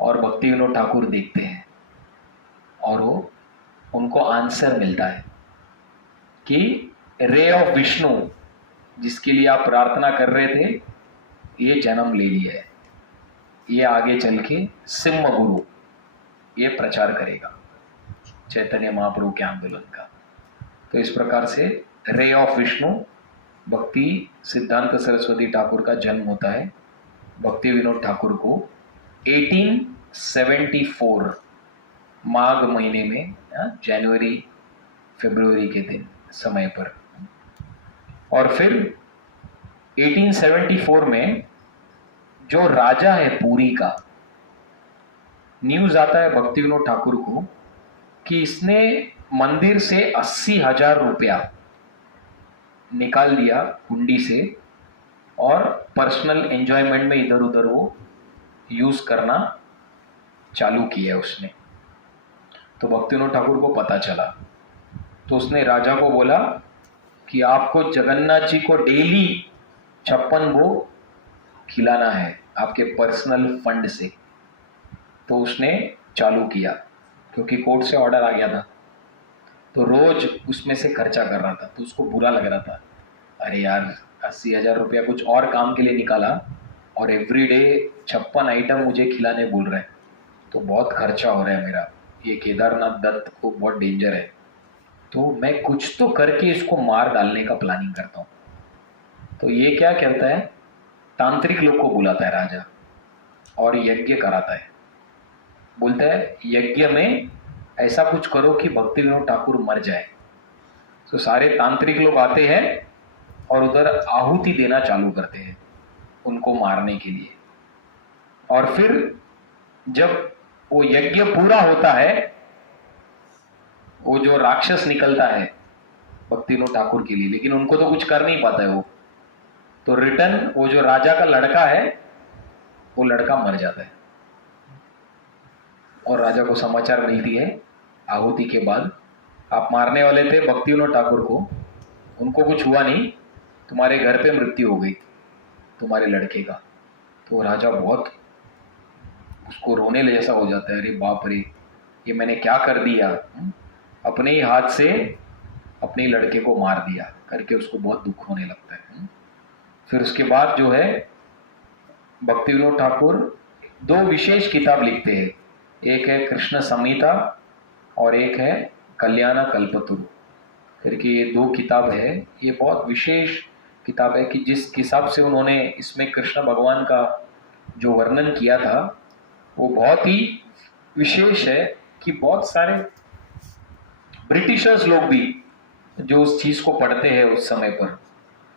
और भक्ति विनोद ठाकुर देखते हैं और वो उनको आंसर मिलता है कि रे ऑफ विष्णु जिसके लिए आप प्रार्थना कर रहे थे ये जन्म ले लिया है, ये आगे चल के सिंह गुरु ये प्रचार करेगा चैतन्य महाप्रभु के आंदोलन का। तो इस प्रकार से रे ऑफ विष्णु भक्ति सिद्धांत सरस्वती ठाकुर का जन्म होता है भक्ति विनोद ठाकुर को 1874 माघ महीने में, जनवरी फरवरी के दिन समय पर। और फिर 1874 में जो राजा है पुरी का, न्यूज आता है भक्ति विनोद ठाकुर को कि इसने मंदिर से 80,000 रुपया निकाल दिया हुंडी से और पर्सनल एंजॉयमेंट में इधर उधर वो यूज करना चालू किया उसने। तो भक्ति विनोद ठाकुर को पता चला तो उसने राजा को बोला कि आपको जगन्नाथ जी को डेली 56 भोग खिलाना है आपके पर्सनल फंड से। तो उसने चालू किया क्योंकि कोर्ट से ऑर्डर आ गया था, तो रोज उसमें से खर्चा कर रहा था। तो उसको बुरा लग रहा था, अरे यार 80,000 रुपया कुछ और काम के लिए निकाला और एवरीडे 56 आइटम मुझे खिलाने बोल रहे हैं, तो बहुत खर्चा हो रहा है मेरा, ये केदारनाथ दत्त को बहुत डेंजर है, तो मैं कुछ तो करके इसको मार डालने का प्लानिंग करता हूँ। तो ये क्या करता है, तांत्रिक लोग को बुलाता है राजा और यज्ञ कराता है। बोलता है यज्ञ में ऐसा कुछ करो कि भक्ति विनोद ठाकुर मर जाए। तो सारे तांत्रिक लोग आते हैं और उधर आहुति देना चालू करते हैं उनको मारने के लिए। और फिर जब वो यज्ञ पूरा होता है, वो जो राक्षस निकलता है भक्ति विनोद ठाकुर के लिए, लेकिन उनको तो कुछ कर नहीं पाता है वो, तो रिटर्न वो जो राजा का लड़का है वो लड़का मर जाता है और राजा को समाचार मिलती है आहुति के बाद, आप मारने वाले थे भक्ति विनोद ठाकुर को, उनको कुछ हुआ नहीं, तुम्हारे घर पे मृत्यु हो गई तुम्हारे लड़के का। तो राजा बहुत उसको रोने जैसा हो जाता है, अरे बाप रे ये मैंने क्या कर दिया, अपने ही हाथ से अपने लड़के को मार दिया करके उसको बहुत दुख होने लगता है। फिर उसके बाद जो है भक्ति विनोद ठाकुर दो विशेष किताब लिखते हैं, एक है कृष्ण संहिता और एक है कल्याण कल्पतरु करके, ये दो किताब है। ये बहुत विशेष किताब है कि जिस हिसाब से उन्होंने इसमें कृष्ण भगवान का जो वर्णन किया था वो बहुत ही विशेष है कि बहुत सारे ब्रिटिशर्स लोग भी जो उस चीज को पढ़ते हैं उस समय पर,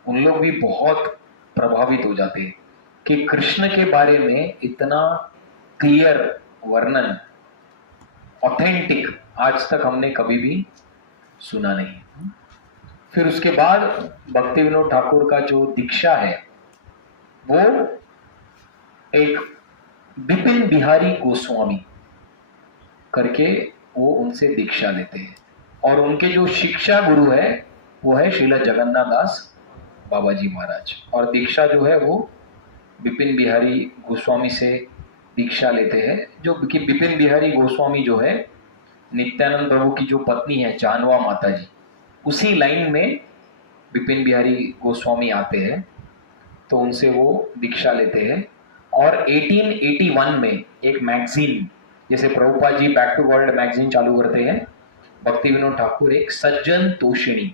उन लोग भी बहुत प्रभावित हो जाते हैं कि कृष्ण के बारे में इतना क्लियर वर्णन ऑथेंटिक आज तक हमने कभी भी सुना नहीं। फिर उसके बाद भक्ति विनोद ठाकुर का जो दीक्षा है वो एक बिपिन बिहारी गोस्वामी करके वो उनसे दीक्षा लेते हैं और उनके जो शिक्षा गुरु है वो है श्रील जगन्नाथ दास बाबा जी महाराज। और दीक्षा जो है वो विपिन बिहारी गोस्वामी से दीक्षा लेते हैं, जो कि विपिन बिहारी गोस्वामी जो है नित्यानंद प्रभु की जो पत्नी है जानवा माता जी, उसी लाइन में विपिन बिहारी गोस्वामी आते हैं, तो उनसे वो दीक्षा लेते हैं। और 1881 में एक मैगजीन, जैसे Prabhupada ji back to world magazine चालू करते हैं, भक्ति विनोद ठाकुर एक सज्जन तोषिणी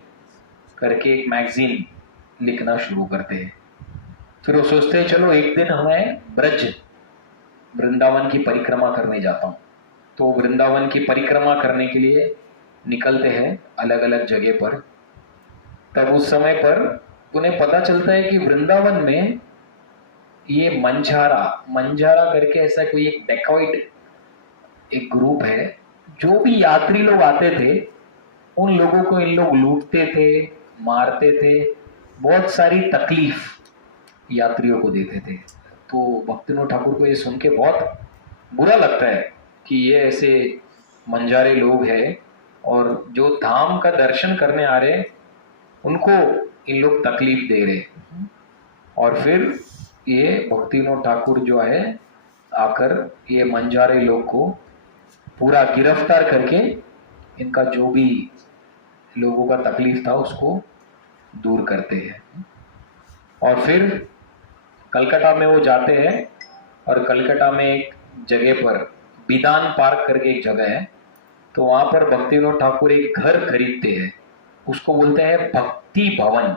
करके एक मैगजीन लिखना शुरू करते हैं। फिर वो सोचते हैं चलो एक दिन हमें ब्रज वृंदावन की परिक्रमा करने जाता हूँ। तो वृंदावन की परिक्रमा करने के लिए निकलते हैं अलग अलग जगह पर। तब उस समय पर उन्हें पता चलता है कि वृंदावन में ये मंझारा करके ऐसा कोई एक डेकॉइट एक ग्रुप है, जो भी यात्री लोग आते थे उन लोगों को इन लोग लूटते थे, मारते थे, बहुत सारी तकलीफ यात्रियों को देते थे। तो भक्तिविनोद ठाकुर को ये सुन के बहुत बुरा लगता है कि ये ऐसे मंजारे लोग हैं और जो धाम का दर्शन करने आ रहे उनको इन लोग तकलीफ दे रहे। और फिर ये भक्तिविनोद ठाकुर जो है आकर ये मंजारे लोग को पूरा गिरफ्तार करके इनका जो भी लोगों का तकलीफ था उसको दूर करते हैं। और फिर कलकत्ता में वो जाते हैं और कलकत्ता में एक जगह पर बिदान पार्क करके एक जगह है, तो वहाँ पर भक्तिविनोद ठाकुर एक घर खरीदते हैं, उसको बोलते हैं भक्ति भवन।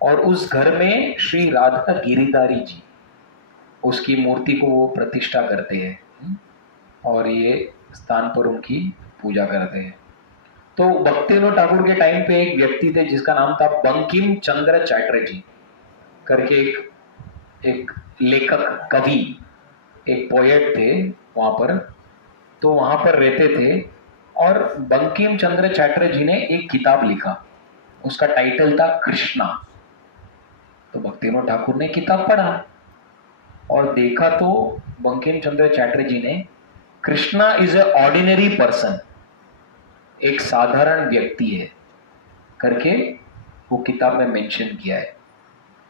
और उस घर में श्री राधा गिरिधारी जी उसकी मूर्ति को वो प्रतिष्ठा करते हैं और ये स्थान पर उनकी पूजा करते हैं। तो भक्तिविनोद ठाकुर के टाइम पे एक व्यक्ति थे जिसका नाम था बंकिम चंद्र चैटर्जी करके एक लेखक कवि एक पोएट थे वहाँ पर, तो वहाँ पर रहते थे। और बंकिम चंद्र चैटर्जी ने एक किताब लिखा, उसका टाइटल था कृष्णा। तो भक्तिविनोद ठाकुर ने किताब पढ़ा और देखा तो बंकिम चंद्र चैटर्जी ने Krishna is a ordinary person, एक साधारण व्यक्ति है करके वो किताब में मेंशन किया है।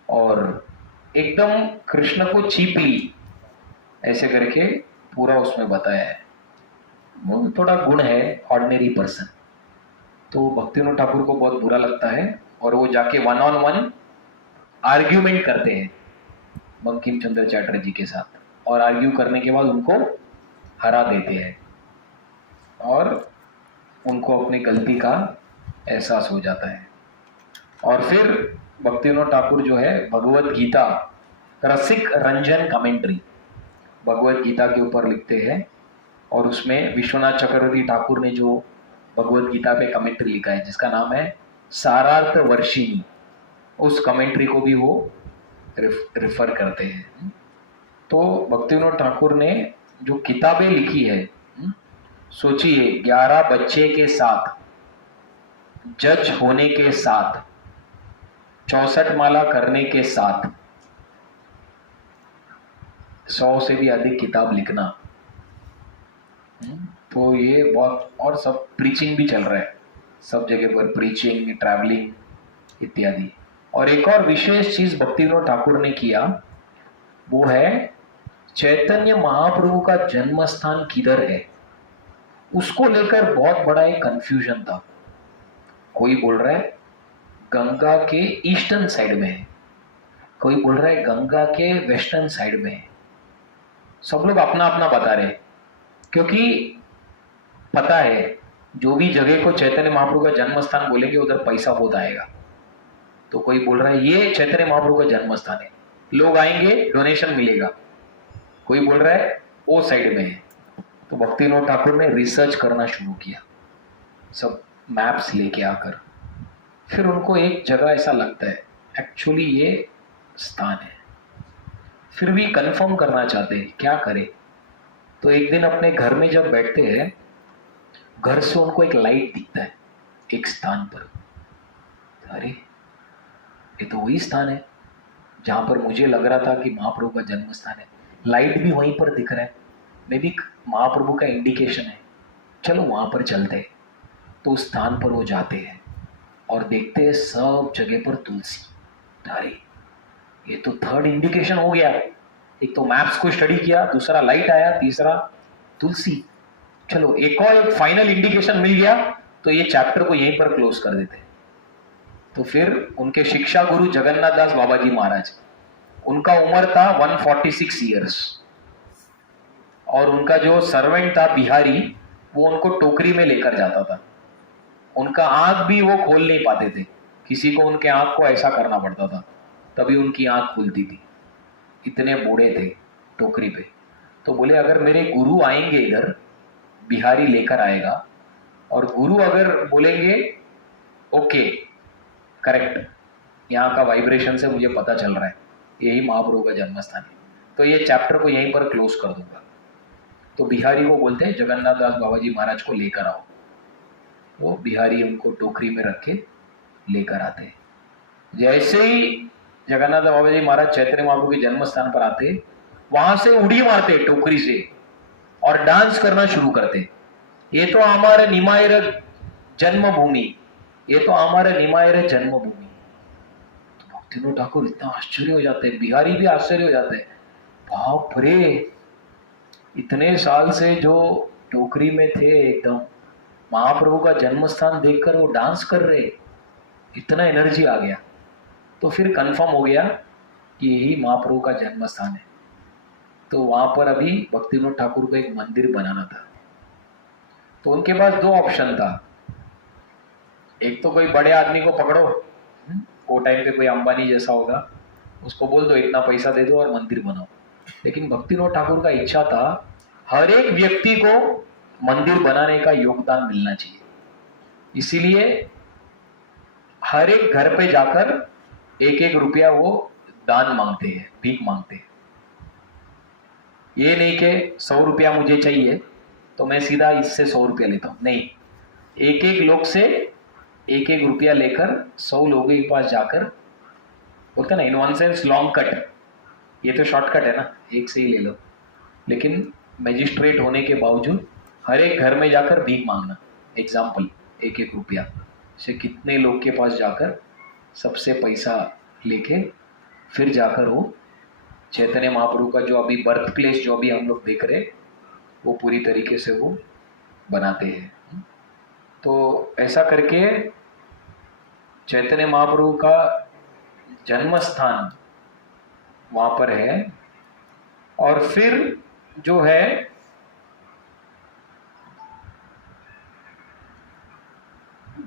और एकदम कृष्ण को चीपली ऐसे करके पूरा उसमें बताया है। वो थोड़ा गुण है ऑर्डिनरी पर्सन। तो भक्तिविनोद ठाकुर को बहुत बुरा लगता है और वो जाके 1-on-1 आर्ग्यूमेंट करते हैं बंकिम चंद्र चैटर्जी के साथ, और आर्ग्यू करने के बाद उनको हरा देते हैं और उनको अपनी गलती का एहसास हो जाता है। और फिर भक्तिविनोद ठाकुर जो है भगवत गीता रसिक रंजन कमेंट्री भगवत गीता के ऊपर लिखते हैं, और उसमें विश्वनाथ चक्रवर्ती ठाकुर ने जो भगवत गीता पे कमेंट्री लिखा है जिसका नाम है सारार्थ वर्षिणी, उस कमेंट्री को भी वो रेफर करते हैं। तो भक्तिविनोद ठाकुर ने जो किताबें लिखी है, सोचिए 11 बच्चे के साथ, जज होने के साथ, 64 माला करने के साथ 100 से भी अधिक किताब लिखना, तो ये बहुत, और सब प्रीचिंग भी चल रहा है सब जगह पर, प्रीचिंग, ट्रैवलिंग इत्यादि। और एक और विशेष चीज भक्तिविनोद ठाकुर ने किया वो है चैतन्य महाप्रभु का जन्म स्थान किधर है उसको लेकर बहुत बड़ा एक कंफ्यूजन था। कोई बोल रहा है गंगा के ईस्टर्न साइड में है, कोई बोल रहा है गंगा के वेस्टर्न साइड में है। सब लोग अपना अपना बता रहे, क्योंकि पता है जो भी जगह को चैतन्य महाप्रभु का जन्म स्थान बोलेंगे उधर पैसा बहुत आएगा। तो कोई बोल रहा है ये चैतन्य महाप्रभु का जन्म स्थान है, लोग आएंगे, डोनेशन मिलेगा। कोई बोल रहा है वो साइड में है। तो भक्तिविनोद ठाकुर ने रिसर्च करना शुरू किया, सब मैप्स लेके आकर। फिर उनको एक जगह ऐसा लगता है एक्चुअली ये स्थान है, फिर भी कंफर्म करना चाहते हैं क्या करें। तो एक दिन अपने घर में जब बैठते हैं, घर से उनको एक लाइट दिखता है एक स्थान पर। अरे ये तो वही स्थान है जहां पर मुझे लग रहा था कि महाप्रभु का जन्म स्थान है, लाइट भी वहीं पर दिख रहा है, मे भी महाप्रभु का इंडिकेशन है, चलो वहां पर चलते हैं। तो उस स्थान पर वो जाते हैं और देखते हैं सब जगह पर तुलसी, अरे ये तो थर्ड इंडिकेशन हो गया। एक तो मैप्स को स्टडी किया, दूसरा लाइट आया, तीसरा तुलसी। चलो एक और फाइनल इंडिकेशन मिल गया, तो ये चैप्टर को यहीं पर क्लोज कर देते। तो फिर उनके शिक्षा गुरु जगन्नाथ दास बाबा जी महाराज, उनका उम्र था 146 ईयर्स, और उनका जो सर्वेंट था बिहारी, वो उनको टोकरी में लेकर जाता था। उनका आंख भी वो खोल नहीं पाते थे, किसी को उनके आंख को ऐसा करना पड़ता था तभी उनकी आंख खुलती थी, इतने बूढ़े थे टोकरी पे। तो बोले अगर मेरे गुरु आएंगे इधर, बिहारी लेकर आएगा, और गुरु अगर बोलेंगे ओके करेक्ट, यहाँ का वाइब्रेशन से मुझे पता चल रहा है यही महाप्रभु का जन्म स्थान है, तो ये चैप्टर को यहीं पर क्लोज कर दूंगा। तो बिहारी को बोलते हैं जगन्नाथ दास बाबा जी महाराज को लेकर आओ। वो बिहारी उनको टोकरी में रख के लेकर आते हैं। जैसे ही जगन्नाथ बाबा जी महाराज चैतन्य महाप्रभु के जन्म स्थान पर आते, वहां से उड़ी मारते टोकरी से और डांस करना शुरू करते। ये तो हमारे निमायर जन्मभूमि, ये तो हमारे निमायर जन्मभूमि। तो भक्तिविनोद ठाकुर इतना आश्चर्य हो जाते हैं, बिहारी भी आश्चर्य हो जाते हैं, बाप रे, इतने साल से जो टोकरी में थे एकदम, महाप्रभु का जन्म स्थान देखकर वो डांस कर रहे, इतना एनर्जी आ गया। तो फिर कंफर्म हो गया कि यही महाप्रभु का जन्म स्थान है। तो वहां पर अभी भक्तिविनोद ठाकुर को एक मंदिर बनाना था। तो उनके पास दो ऑप्शन था, एक तो कोई बड़े आदमी को पकड़ो, वो टाइम पे कोई अंबानी जैसा होगा, उसको बोल दो इतना पैसा दे दो और मंदिर बनाओ। लेकिन भक्तिविनोद ठाकुर का इच्छा था हर एक व्यक्ति को मंदिर बनाने का योगदान मिलना चाहिए, इसीलिए हर एक घर पे जाकर एक एक रुपया वो दान मांगते हैं, भीख मांगते हैं। ये नहीं कि 100 रुपया मुझे चाहिए तो मैं सीधा इससे 100 रुपया लेता हूं, नहीं, एक एक लोग से एक एक रुपया लेकर 100 लोगों के पास जाकर, बोलते ना in one sense long cut, ये तो शॉर्टकट है ना, एक से ही ले लो, लेकिन मैजिस्ट्रेट होने के बावजूद हर एक घर में जाकर भीख मांगना, एग्जाम्पल एक एक रुपया से कितने लोग के पास जाकर सबसे पैसा लेके फिर जाकर वो चैतन्य महाप्रभु का जो अभी बर्थ प्लेस जो अभी हम लोग देख रहे, वो पूरी तरीके से वो बनाते हैं। तो ऐसा करके चैतन्य महाप्रभु का जन्म स्थान वहाँ पर है। और फिर जो है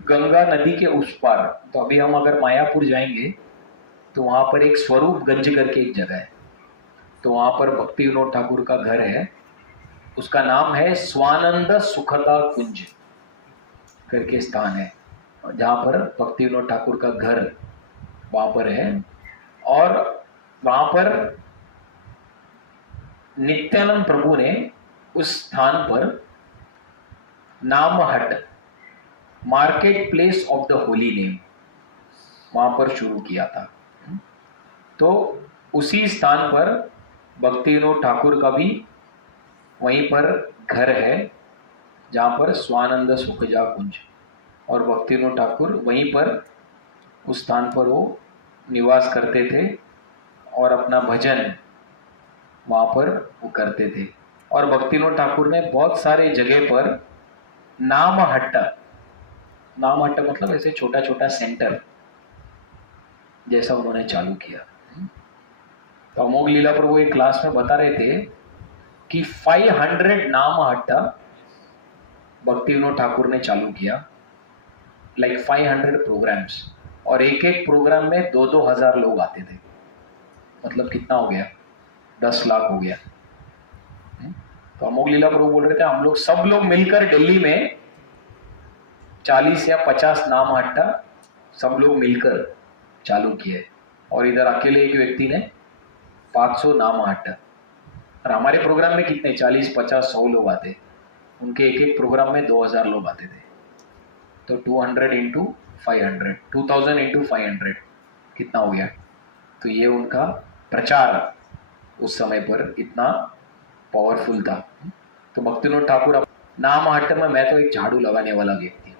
गंगा नदी के उस पार, तो अभी हम अगर मायापुर जाएंगे तो वहाँ पर एक स्वरूपगंज करके एक जगह है, तो वहाँ पर भक्तिविनोद ठाकुर का घर है, उसका नाम है स्वानंद सुखदा कुंज करके स्थान है, जहाँ पर भक्तिविनोद ठाकुर का घर वहाँ पर है। और वहाँ पर नित्यानंद प्रभु ने उस स्थान पर Namhatta, market place of the holy name, वहां पर शुरू किया था। तो उसी स्थान पर भक्तिविनोद ठाकुर का भी वहीं पर घर है, जहाँ पर स्वानंद सुखजा कुंज, और भक्तिविनोद ठाकुर वहीं पर उस स्थान पर वो निवास करते थे और अपना भजन वहाँ पर वो करते थे। और भक्तिविनोद ठाकुर ने बहुत सारे जगह पर नामहट्टा, नामहट्टा मतलब ऐसे छोटा छोटा सेंटर जैसा उन्होंने चालू किया। तो अमोघ लीला पर वो एक क्लास में बता रहे थे कि 500 नामहट्टा भक्तिविनोद ठाकुर ने चालू किया, लाइक 500 प्रोग्राम्स, और एक एक प्रोग्राम में 2-2 हजार लोग आते थे, मतलब कितना हो गया, 10 लाख हो गया। तो अमोघ लीला पर वो बोल रहे थे हम लोग सब लोग मिलकर दिल्ली में 40 या 50 नामहट्टा सब लोग मिलकर चालू किए, और इधर अकेले एक व्यक्ति ने 500 नामहट्टा। और हमारे प्रोग्राम में कितने 40, 50, 100 लोग आते, उनके एक एक प्रोग्राम में 2000 लोग आते थे। तो 200 इंटू 500, 2000 इंटू 500 कितना हो गया। तो ये उनका प्रचार उस समय पर इतना पावरफुल था। तो भक्तिविनोद ठाकुर नामहट्ट में मैं तो एक झाड़ू लगाने वाला व्यक्ति हूँ,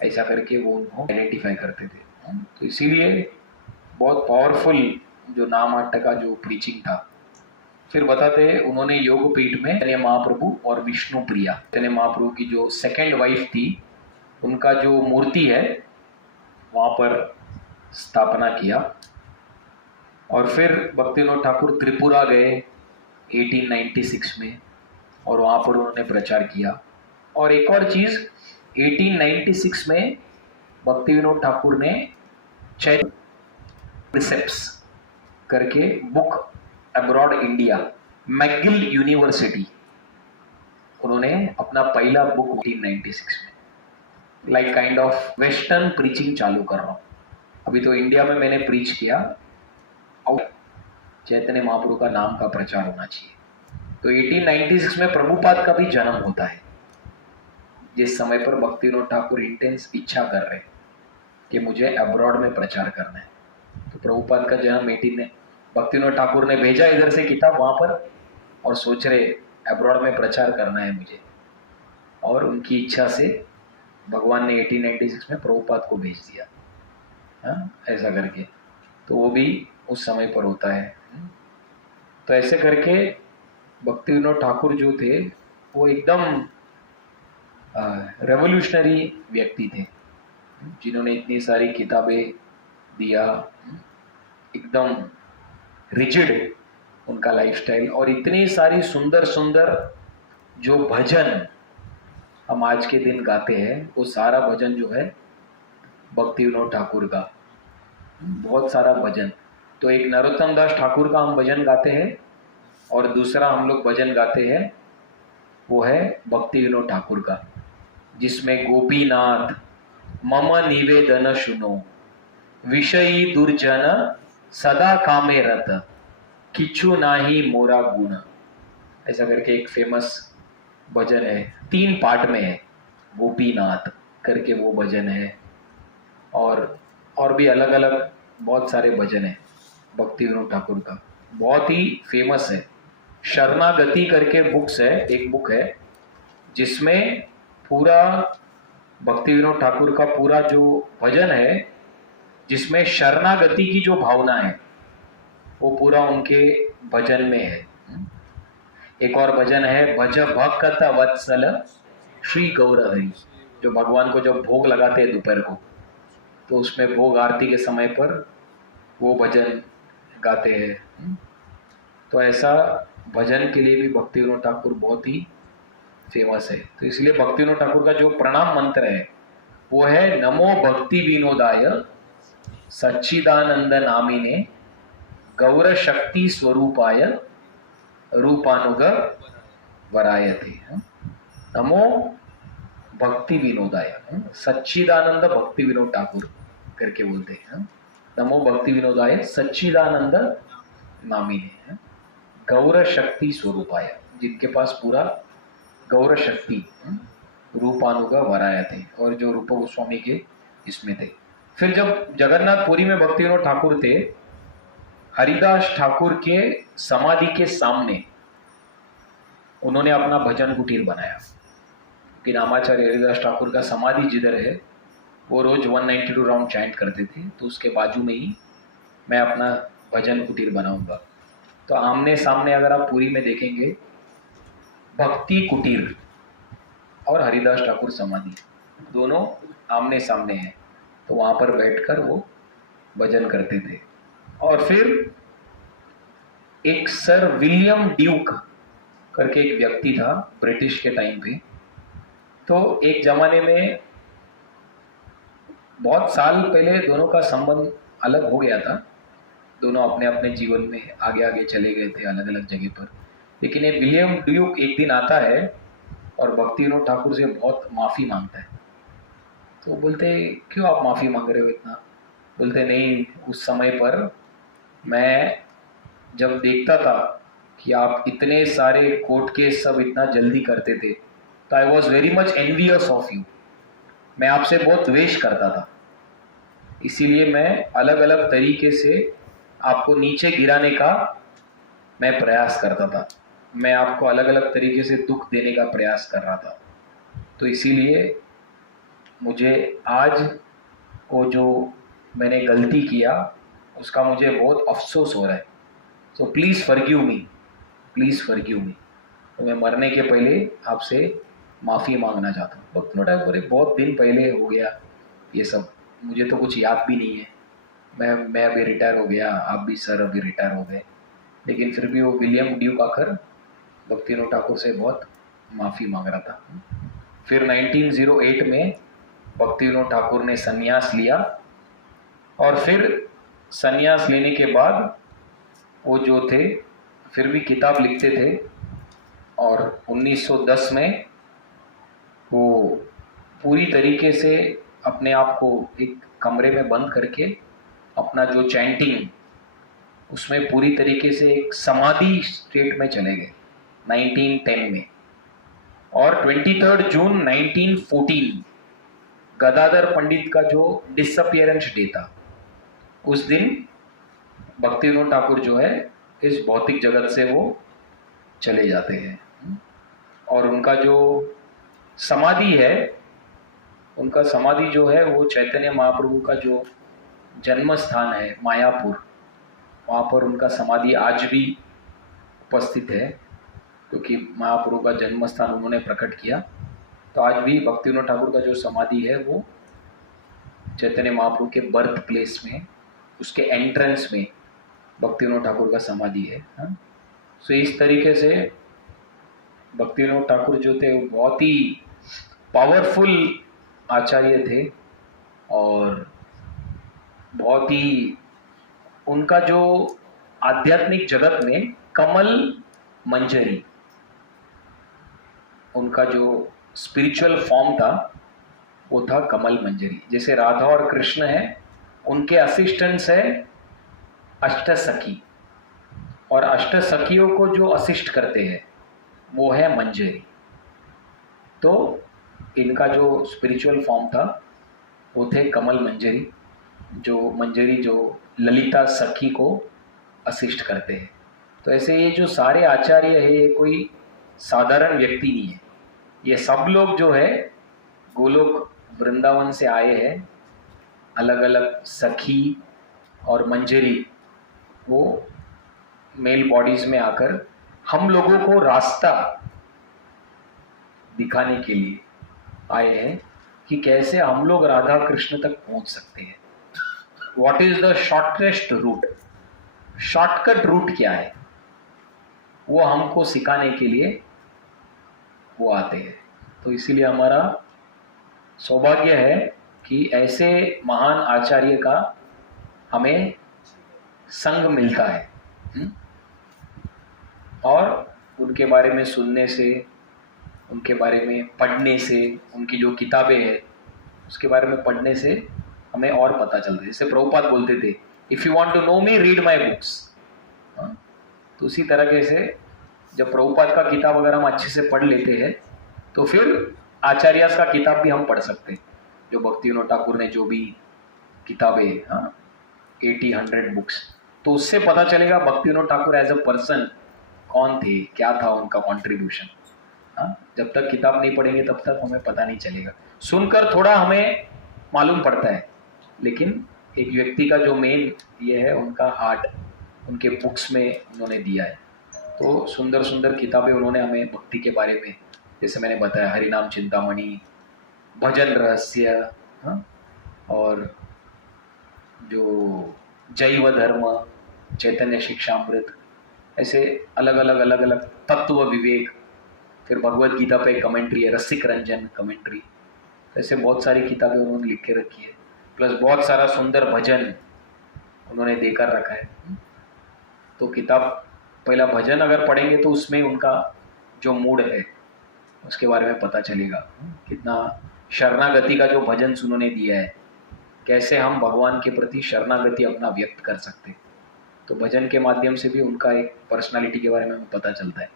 ऐसा करके वो उनको आइडेंटिफाई करते थे। तो इसीलिए बहुत पावरफुल जो नाम अट्टका जो प्रीचिंग था। फिर बताते हैं उन्होंने योगपीठ में चैतन्य महाप्रभु और विष्णु प्रिया चैतन्य महाप्रभु की जो सेकंड वाइफ थी उनका जो मूर्ति है वहाँ पर स्थापना किया। और फिर भक्तिविनोद ठाकुर त्रिपुरा गए 1896 में और वहाँ पर उन्होंने प्रचार किया। और एक और चीज़ 1896 में भक्तिविनोद ठाकुर ने चैतन्य प्रिसेप्ट्स करके book abroad India McGill university उन्होंने अपना पहला बुक 1896 में like kind of western preaching चालू कर रहा हूँ। अभी तो इंडिया में मैंने प्रीच किया और चैतन्य महाप्रभु का नाम का प्रचार होना चाहिए। तो 1896 में प्रभुपाद का भी जन्म होता है, जिस समय पर भक्तिविनोद ठाकुर इंटेंस इच्छा कर रहे कि मुझे अब्रॉड में प्रचार करना है। तो प्रभुपाद का जन्म 18 भक्तिविनोद ठाकुर ने भेजा इधर से किताब वहाँ पर और सोच रहे अब्रॉड में प्रचार करना है मुझे, और उनकी इच्छा से भगवान ने 1896 में प्रभुपाद को भेज दिया। हाँ, ऐसा करके तो वो भी उस समय पर होता है। तो ऐसे करके भक्तिविनोद ठाकुर जो थे वो एकदम रेवोल्यूशनरी व्यक्ति थे, जिन्होंने इतनी सारी किताबें दिया, एकदम रिजिड उनका लाइफस्टाइल, और इतनी सारी सुंदर सुंदर जो भजन हम आज के दिन गाते हैं वो सारा भजन जो है भक्तिविनोद ठाकुर का, बहुत सारा भजन। तो एक नरोत्तम दास ठाकुर का हम भजन गाते हैं और दूसरा हम लोग भजन गाते हैं वो है भक्तिविनोद ठाकुर का, जिसमें गोपीनाथ मम निवेदन सुनो विषयी दुर्जन सदा कामे रत किच्छु नाही मोरा गुण, ऐसा करके एक फेमस भजन है, 3 पार्ट में है, गोपीनाथ करके वो भजन है। और भी अलग अलग बहुत सारे भजन है भक्तिविनोद ठाकुर का, बहुत ही फेमस है। शरणागति करके बुक्स है, एक बुक है जिसमें पूरा भक्तिविनोद ठाकुर का पूरा जो भजन है, जिसमें शरणागति की जो भावना है वो पूरा उनके भजन में है। एक और भजन है भज भक्त वत्सल श्री गौरहरि, जो भगवान को जब भोग लगाते हैं दोपहर को, तो उसमें भोग आरती के समय पर वो भजन गाते हैं। तो ऐसा भजन के लिए भी भक्तिविनोद ठाकुर बहुत ही फेमस है। तो इसलिए भक्तिविनोद ठाकुर का जो प्रणाम मंत्र है वो है नमो भक्ति विनोदाय सच्चिदानंद नामिने गौर शक्ति स्वरूपाय रूपानुग वरायते। नमो भक्ति विनोदाय, सच्चिदानंद भक्ति विनोद ठाकुर करके बोलते हैं। नमो भक्ति विनोदाय सच्चिदानंद नामिने गौर शक्ति स्वरूपाय, जिनके पास पूरा गौर शक्ति रूपानुग वरायते, और जो रूप गोस्वामी के इसमें थे। फिर जब जगन्नाथपुरी में भक्तिविनोद ठाकुर थे, हरिदास ठाकुर के समाधि के सामने उन्होंने अपना भजन कुटीर बनाया, कि नामाचार्य हरिदास ठाकुर का समाधि जिधर है वो रोज 192 राउंड चैंट करते थे, तो उसके बाजू में ही मैं अपना भजन कुटीर बनाऊंगा। तो आमने सामने अगर आप पुरी में देखेंगे भक्ति कुटीर और हरिदास ठाकुर समाधि दोनों आमने सामने हैं, तो वहाँ पर बैठकर वो भजन करते थे। और फिर एक सर विलियम ड्यूक करके एक व्यक्ति था ब्रिटिश के टाइम पे, तो एक जमाने में बहुत साल पहले दोनों का संबंध अलग हो गया था, दोनों अपने अपने जीवन में आगे आगे चले गए थे अलग अलग जगह पर। लेकिन ये विलियम ड्यूक एक दिन आता है और भक्तिविनोद ठाकुर से बहुत माफ़ी मांगता है। तो बोलते क्यों आप माफ़ी मांग रहे हो इतना? बोलते नहीं, उस समय पर मैं जब देखता था कि आप इतने सारे कोर्ट केस सब इतना जल्दी करते थे, तो I was very much envious of you, मैं आपसे बहुत द्वेष करता था, इसीलिए मैं अलग अलग तरीके से आपको नीचे गिराने का मैं प्रयास करता था, मैं आपको अलग अलग तरीके से दुख देने का प्रयास कर रहा था। तो इसीलिए मुझे आज वो जो मैंने गलती किया उसका मुझे बहुत अफसोस हो रहा है। So please forgive me, please forgive me. तो मैं मरने के पहले आपसे माफ़ी मांगना चाहता हूँ। भक्तिविनोद ठाकुर बहुत दिन पहले हो गया ये सब, मुझे तो कुछ याद भी नहीं है। मैं अभी रिटायर हो गया, आप भी सर अभी रिटायर हो गए, लेकिन फिर भी वो विलियम ड्यूक आकर भक्तिविनोद ठाकुर से बहुत माफ़ी मांग रहा था। फिर 1908 में भक्तिविनोद ठाकुर ने संन्यास लिया, और फिर संन्यास लेने के बाद वो जो थे फिर भी किताब लिखते थे, और 1910 में वो पूरी तरीके से अपने आप को एक कमरे में बंद करके अपना जो चैंटिंग, उसमें पूरी तरीके से एक समाधि स्टेट में चले गए 1910 में। और 23 जून 1914 गदाधर पंडित का जो डिसअपियरेंस डे था, उस दिन भक्तिविनोद ठाकुर जो है इस भौतिक जगत से वो चले जाते हैं। और उनका जो समाधि है, उनका समाधि जो है वो चैतन्य महाप्रभु का जो जन्म स्थान है मायापुर, वहाँ पर उनका समाधि आज भी उपस्थित है, क्योंकि महाप्रभु का जन्म स्थान उन्होंने प्रकट किया। तो आज भी भक्तिविनोद ठाकुर का जो समाधि है वो चैतन्य महाप्रभु के बर्थ प्लेस में, उसके एंट्रेंस में भक्तिविनोद ठाकुर का समाधि है। सो इस तरीके से भक्तिविनोद ठाकुर जो थे वो बहुत ही पावरफुल आचार्य थे, और बहुत ही उनका जो आध्यात्मिक जगत में कमल मंजरी, उनका जो स्पिरिचुअल फॉर्म था वो था कमल मंजरी। जैसे राधा और कृष्ण हैं, उनके असिस्टेंट्स है अष्ट सखी, और अष्ट सखियों को जो असिस्ट करते हैं वो है मंजरी। तो इनका जो स्पिरिचुअल फॉर्म था वो थे कमल मंजरी, जो ललिता सखी को असिस्ट करते हैं। तो ऐसे ये जो सारे आचार्य है, ये कोई साधारण व्यक्ति नहीं है। ये सब लोग जो है गोलोक वृंदावन से आए हैं, अलग अलग सखी और मंजरी वो मेल बॉडीज में आकर हम लोगों को रास्ता दिखाने के लिए आए हैं कि कैसे हम लोग राधा कृष्ण तक पहुंच सकते हैं। What is the shortest route, shortcut route क्या है, वो हमको सिखाने के लिए वो आते हैं। तो इसीलिए हमारा सौभाग्य है कि ऐसे महान आचार्य का हमें संग मिलता है। और उनके बारे में सुनने से, उनके बारे में पढ़ने से, उनकी जो किताबें हैं उसके बारे में पढ़ने से हमें और पता चलता है। जैसे प्रभुपाद बोलते थे, if you want to know me read my books. तो उसी तरह से जब प्रभुपाद का किताब अगर हम अच्छे से पढ़ लेते हैं तो फिर आचार्यास का किताब भी हम पढ़ सकते हैं। जो भक्तिविनोद ठाकुर ने जो भी किताबें 80-100 बुक्स, तो उससे पता चलेगा Bhaktivinoda Thakur as a person कौन थे, क्या था उनका कॉन्ट्रीब्यूशन। जब तक किताब नहीं पढ़ेंगे तब तक हमें पता नहीं चलेगा। सुनकर थोड़ा हमें मालूम पड़ता है, लेकिन एक व्यक्ति का जो मेन ये है उनका हार्ट उनके बुक्स में उन्होंने दिया है। तो सुंदर सुंदर किताबें उन्होंने हमें भक्ति के बारे में, जैसे मैंने बताया हरिनाम चिंतामणि, भजन रहस्य, और जो जैव धर्म, चैतन्य शिक्षामृत, ऐसे अलग अलग तत्व विवेक, फिर भगवत गीता पे कमेंट्री है, रसिक रंजन कमेंट्री, ऐसे बहुत सारी किताबें उन्होंने लिख के रखी है। प्लस बहुत सारा सुंदर भजन उन्होंने देकर रखा है। तो किताब पहला भजन अगर पढ़ेंगे तो उसमें उनका जो मूड है उसके बारे में पता चलेगा। कितना शरणागति का जो भजन उन्होंने दिया है, कैसे हम भगवान के प्रति शरणागति अपना व्यक्त कर सकते। तो भजन के माध्यम से भी उनका एक पर्सनालिटी के बारे में हमें पता चलता है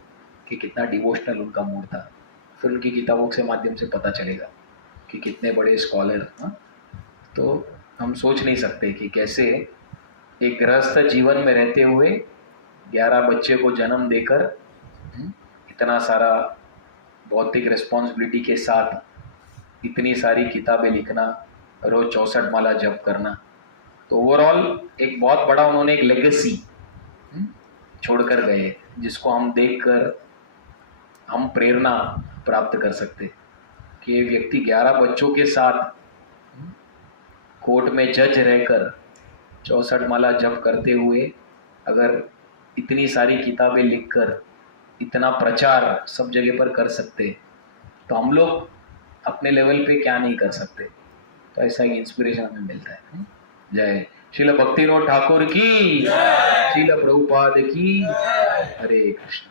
कि कितना डिवोशनल उनका मूड था। फिर उनकी किताबों के माध्यम से पता चलेगा कि कितने बड़े स्कॉलर। तो हम सोच नहीं सकते कि कैसे एक गृहस्थ जीवन में रहते हुए 11 बच्चे को जन्म देकर इतना सारा भौतिक रिस्पॉन्सिबिलिटी के साथ इतनी सारी किताबें लिखना, रोज 64 माला जप करना, तो ओवरऑल एक बहुत बड़ा उन्होंने एक लेगेसी छोड़कर गए, जिसको हम देखकर हम प्रेरणा प्राप्त कर सकते कि ये व्यक्ति 11 बच्चों के साथ कोर्ट में जज रहकर 64 माला जप करते हुए अगर इतनी सारी किताबें लिखकर इतना प्रचार सब जगह पर कर सकते, तो हम लोग अपने लेवल पे क्या नहीं कर सकते। तो ऐसा ही इंस्पिरेशन हमें मिलता है। जय श्रील भक्तिविनोद ठाकुर की, श्रील प्रभुपाद की। हरे कृष्ण।